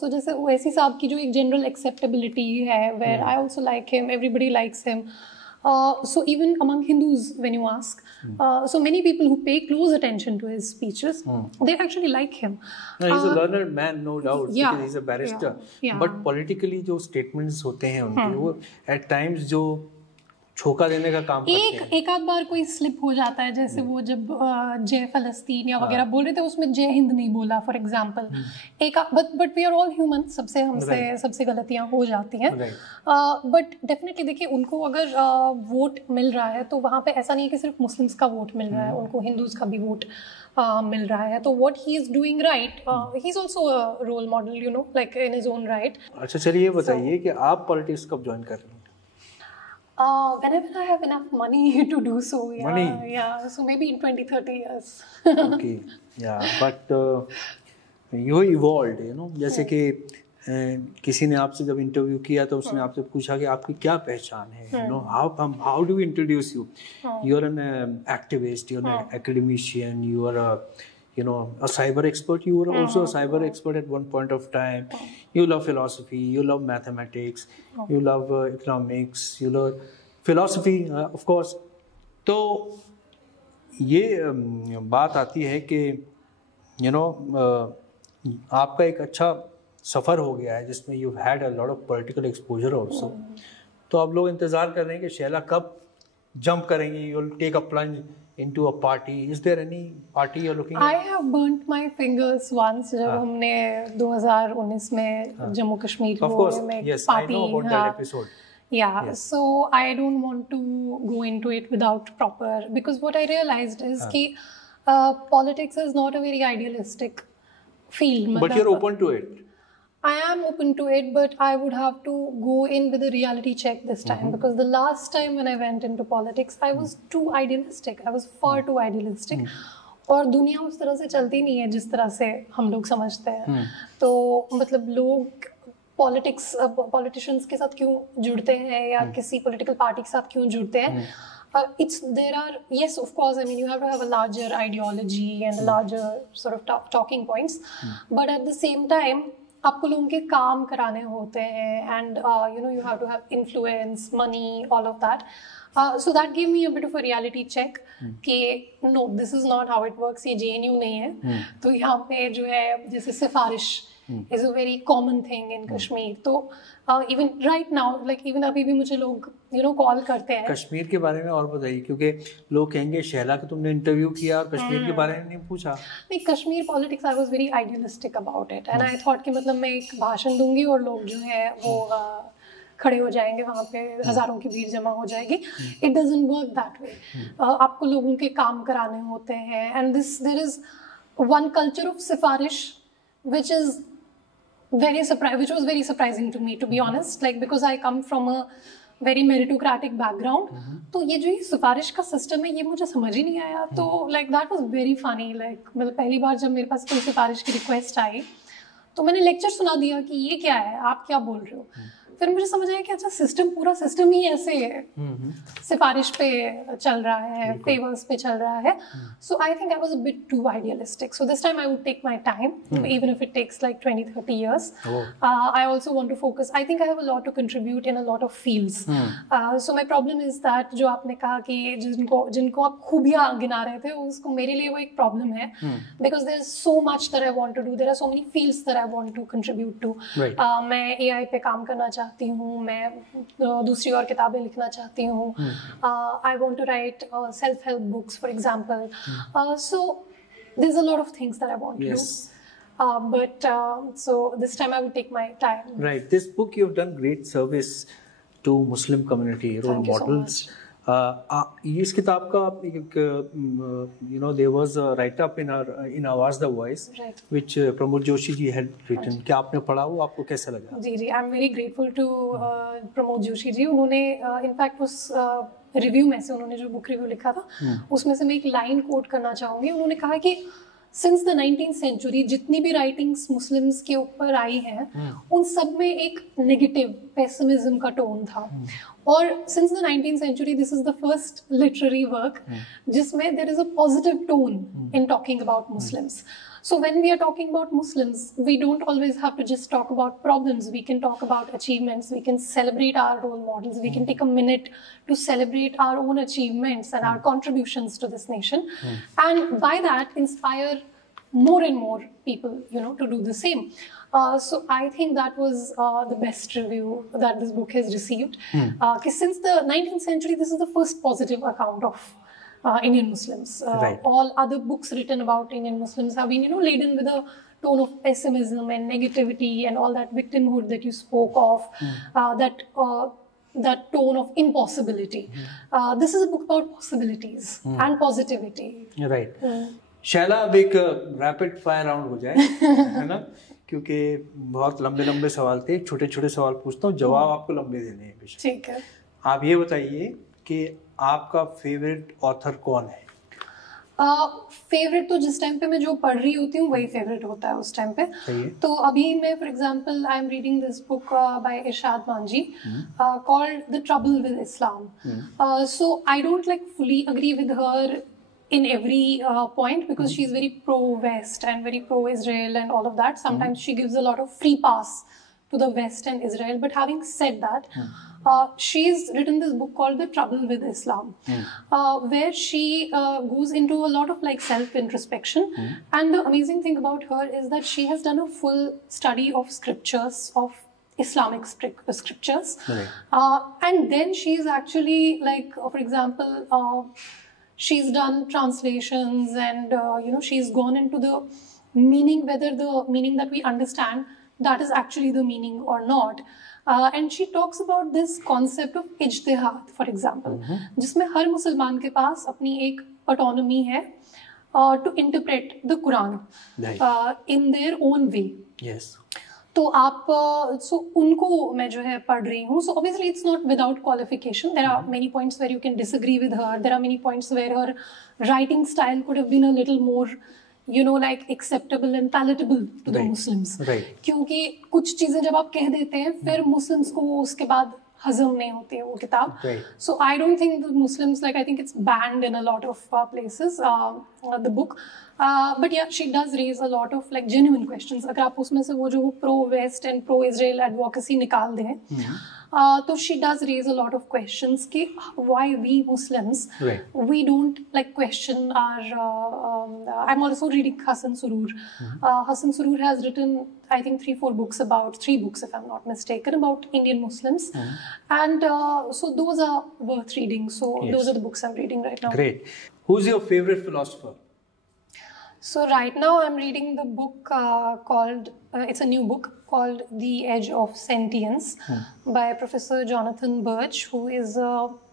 so जैसे ओवैसी साहब की जो एक general acceptability है, where I also like him, everybody likes him. So even among Hindus, when you ask, so many people who pay close attention to his speeches, they actually like him. No, he's a learned man, no doubt, because he's a barrister. Yeah. But politically जो statements होते हैं उनके, वो at times जो छोका देने का काम करते हैं. एक आध बार कोई स्लिप हो जाता है, जैसे वो जब जय फलस्तीन या वगैरह बोल रहे थे, उसमें जय हिंद नहीं बोला for example. But we are all human, सबसे गलतियां हो जाती हैं. बट डेफिनेटली देखिए, उनको अगर वोट मिल रहा है तो वहाँ पे ऐसा नहीं है कि सिर्फ मुस्लिम्स का वोट मिल रहा है, उनको हिंदूज का भी वोट मिल रहा है. तो what he is doing right, he is also a role model, you know, like in his own right. अच्छा, चलिए ये बताइए कि आप पॉलिटिक्स कब ज्वाइन कर रहे हैं? Whenever I have enough money to do so, yeah. Money? Yeah, so maybe in 20-30 years. Okay, yeah, but you evolved, you know, जैसे कि किसी ने आपसे जब इंटरव्यू किया तो उसने आपसे पूछा कि आपकी क्या पहचान है, you know, how do we introduce you? You are an activist, you are an academician, you are a cyber expert. You were also a cyber expert at one point of time. You love philosophy, you love mathematics, you love economics, you love philosophy, of course. तो ये बात आती है कि आपका एक अच्छा सफ़र हो गया है जिसमें you've had a lot of political exposure also. तो अब लोग इंतज़ार कर रहे हैं कि शैला कब जंप करेंगी, you'll take a plunge into a party. Is there any party you're looking at? I have burnt my fingers once जब हमने 2019 में जम्मू कश्मीर में yes, party. I know about that episode. Yeah, yes. So I don't want to go into it without proper, because what I realized is कि politics is not a very idealistic field. But you're open to it. I am open to it, but I would have to go in with a reality check this time, because the last time when I went into politics, I was too idealistic. I was far too idealistic. और दुनिया उस तरह से चलती नहीं है जिस तरह से हम लोग समझते हैं. तो मतलब लोग पॉलिटिशियंस के साथ क्यों जुड़ते हैं या किसी पॉलिटिकल पार्टी के साथ क्यों जुड़ते हैं? Yes, of course, I mean, you have to have a larger ideology and a larger sort of talking points, but at the same time, आपको लोगों के काम कराने होते हैं, and you have to have influence, money, all of that. So that gave me a bit of a reality check कि no, this is not how it works. ये JNU नहीं है. तो यहाँ पे जो है जैसे सिफारिश is a very common thing in Kashmir. तो even right now, like even अभी भी मुझे लोग कॉल करते हैं. कश्मीर के बारे में और बताइए, क्योंकि लोग कहेंगे शैला का तुमने इंटरव्यू किया और कश्मीर के बारे में नहीं पूछा. नहीं, Kashmir politics I was very idealistic about it, and I thought कि मतलब मैं एक भाषण दूंगी और लोग जो है वो खड़े हो जाएंगे, वहाँ पे हजारों की भीड़ जमा हो जाएगी. It doesn't work that way. आपको लोगों के काम कराने होते हैं, and there is one culture of सिफारिश which was very surprising to me, to be honest, like because I come from a very meritocratic background. तो ये जो सिफारिश का सिस्टम है ये मुझे समझ ही नहीं आया. तो like that was very funny. like मतलब पहली बार जब मेरे पास कोई सिफारिश की रिक्वेस्ट आई तो मैंने लेक्चर सुना दिया कि ये क्या है, आप क्या बोल रहे हो. फिर मुझे समझ आया कि अच्छा पूरा सिस्टम ही ऐसे सिफारिश पे चल रहा है, फेवर्स पे चल रहा है. So I think I was a bit too idealistic. So this time I would take my time, even if it takes like 20-30 years. I also want to focus. I think I have a lot to contribute in a lot of fields. So my problem is that जो आपने कहा कि जिनको आप खूबियाँ गिना रहे थे, उसको मेरे लिए वो एक प्रॉब्लम है, because there is so much that I want to do. There are so many fields that I want to contribute to. मैं AI पे काम करना चाहती हूँ, मैं दूसरी और किताबें लिखना चाहती हूँ. I want to write self-help books, for example. So there's a lot of things that I want to do. But so this time I will take my time. Right. This book, you've done great service to Muslim community, role models. इस किताब का you know there was a write up in Awaz the voice which Pramod Joshi ji had written. क्या आपने पढ़ा, वो आपको कैसा लगा? जी जी, I am very grateful to Pramod Joshi ji. उन्होंने इनफैक्ट उस रिव्यू में से, उन्होंने जो बुक रिव्यू लिखा था उसमें से मैं एक लाइन कोट करना चाहूँगी. उन्होंने कहा कि सिंस द 19th सेंचुरी जितनी भी राइटिंग्स मुस्लिम्स के ऊपर आई हैं उन सब में एक नेगेटिव पेसिमिज्म का टोन था. और since the 19th century this is the first literary work जिसमें there is a positive tone in talking about Muslims. So when we are talking about Muslims, we don't always have to just talk about problems. We can talk about achievements. We can celebrate our role models. We can take a minute to celebrate our own achievements and our contributions to this nation. And by that, inspire more and more people, you know, to do the same. So I think that was the best review that this book has received. Because since the 19th century, this is the first positive account of Indian Muslims. Right. All other books written about Indian Muslims have been, you know, laden with a tone of pessimism and negativity and all that victimhood that you spoke of, that tone of impossibility. This is a book about possibilities and positivity. Right. Shaila, अब एक rapid fire round हो जाए है ना, क्योंकि बहुत लंबे लंबे सवाल थे. छोटे छोटे सवाल पूछता हूँ, जवाब आपको लंबे देने हैं. ठीक है. आप ये बताइए कि आपका फेवरेट ऑथर कौन है? फेवरेट तो जिस टाइम पे मैं जो पढ़ रही होती हूँ वही फेवरेट होता है उस टाइम पे. तो अभी मैं for example I am reading this book by Irshad Manjhi called the trouble with Islam. So I don't like fully agree with her in every point because she's very pro-West and very pro-Israel and all of that. Sometimes she gives a lot of free pass to the West and Israel. But having said that, she's written this book called The Trouble with Islam, where she goes into a lot of like self-introspection. And the amazing thing about her is that she has done a full study of scriptures, of Islamic scriptures. And then she's actually like, for example, she's done translations and, you know, she's gone into the meaning, whether the meaning that we understand, that is actually the meaning or not. And she talks about this concept of ijtihad, for example, जिसमें हर मुसलमान के पास अपनी एक autonomy है to interpret the Quran in their own way. Yes. तो आप सो उनको मैं जो है पढ़ रही हूँ. So obviously it's not without qualification. There are many points where you can disagree with her. There are many points where her writing style could have been a little more, you know, like acceptable and palatable to the Muslims. क्योंकि कुछ चीजें जब आप कह देते हैं फिर Muslims को वो उसके बाद हजम नहीं होती है वो किताब. So I don't think the Muslims, like I think it's banned in a lot of places, the book. But yeah, she does raise a lot of like genuine questions. अगर आप उसमें से वो जो pro-West and pro-Israel advocacy निकाल दें, तो she does raise a lot of questions कि why we Muslims we don't like question our I'm also reading Hasan Surur. Hasan Surur has written I think 3 books if I'm not mistaken, about Indian Muslims. And so those are worth reading. So those are the books I'm reading right now. Great. Who's your favorite philosopher? So right now I'm reading the book called, it's a new book called The Edge of Sentience by Professor Jonathan Birch, who is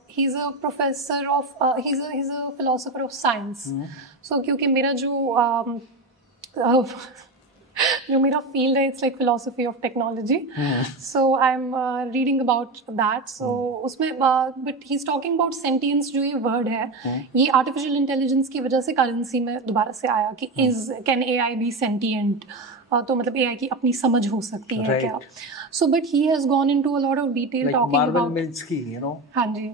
he's a professor of, he's a philosopher of science. So क्योंकि मेरा जो मेरा field है, it's like philosophy of technology. So I'm reading about that. So उसमें but he's talking about sentience, जो ये word है, ये artificial intelligence की वजह से currency में दोबारा से आया कि can AI be sentient? तो मतलब AI की अपनी समझ हो सकती है क्या? So but he has gone into a lot of detail like talking Marvel about Minsky, you know. हाँ जी.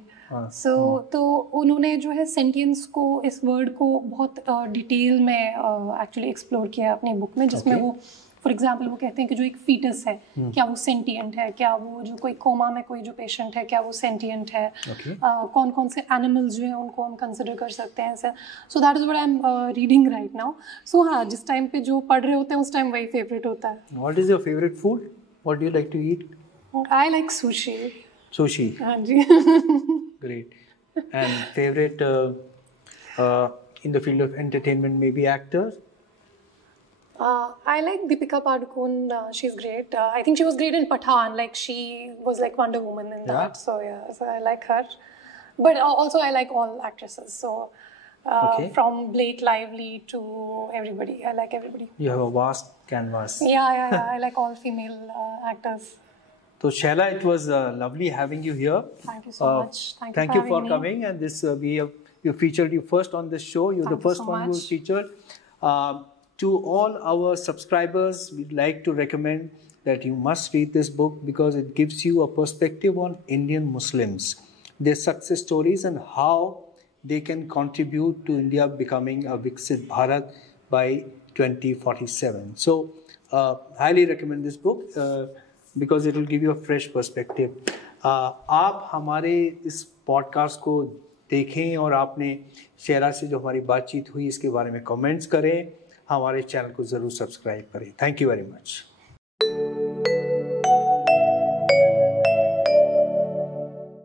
तो उन्होंने जो है सेंटियंस को, इस वर्ड को बहुत डिटेल में एक्चुअली एक्सप्लोर किया है अपनी बुक में, जिसमें वो फॉर एग्जांपल वो कहते हैं कि जो एक फीटस है क्या वो सेंटियंट है, क्या वो जो कोई कोमा में कोई जो पेशेंट है क्या वो सेंटियंट है, कौन कौन से एनिमल्स जो हैं उनको हम कंसिडर कर सकते हैं ऐसे. So that is what I am reading right now. So हाँ, जिस टाइम पे जो पढ़ रहे होते हैं उस टाइम वही फेवरेट होता है. What is your favourite food? What do you like to eat? I like sushi. Sushi. हाँ जी. Great. And favorite in the field of entertainment, maybe actors? I like Deepika Padukone. She's great. I think she was great in Pathaan. Like she was like Wonder Woman in that. So yeah, so I like her. But also I like all actresses. So Okay. from Blake Lively to everybody, I like everybody. You have a vast canvas. Yeah. I like all female actors. So Shaila, it was lovely having you here. Thank you so much. Thank you for coming. And this we featured you first on this show. You're the Thank you first so one who was much. featured. To all our subscribers, we'd like to recommend that you must read this book because it gives you a perspective on Indian Muslims, their success stories, and how they can contribute to India becoming a Viksit Bharat by 2047. So, highly recommend this book because it will give you a fresh perspective. आप हमारे इस podcast को देखें और आपने शेरा से जो हमारी बातचीत हुई इसके बारे में कमेंट्स करें, हमारे चैनल को ज़रूर सब्सक्राइब करें. Thank you very much.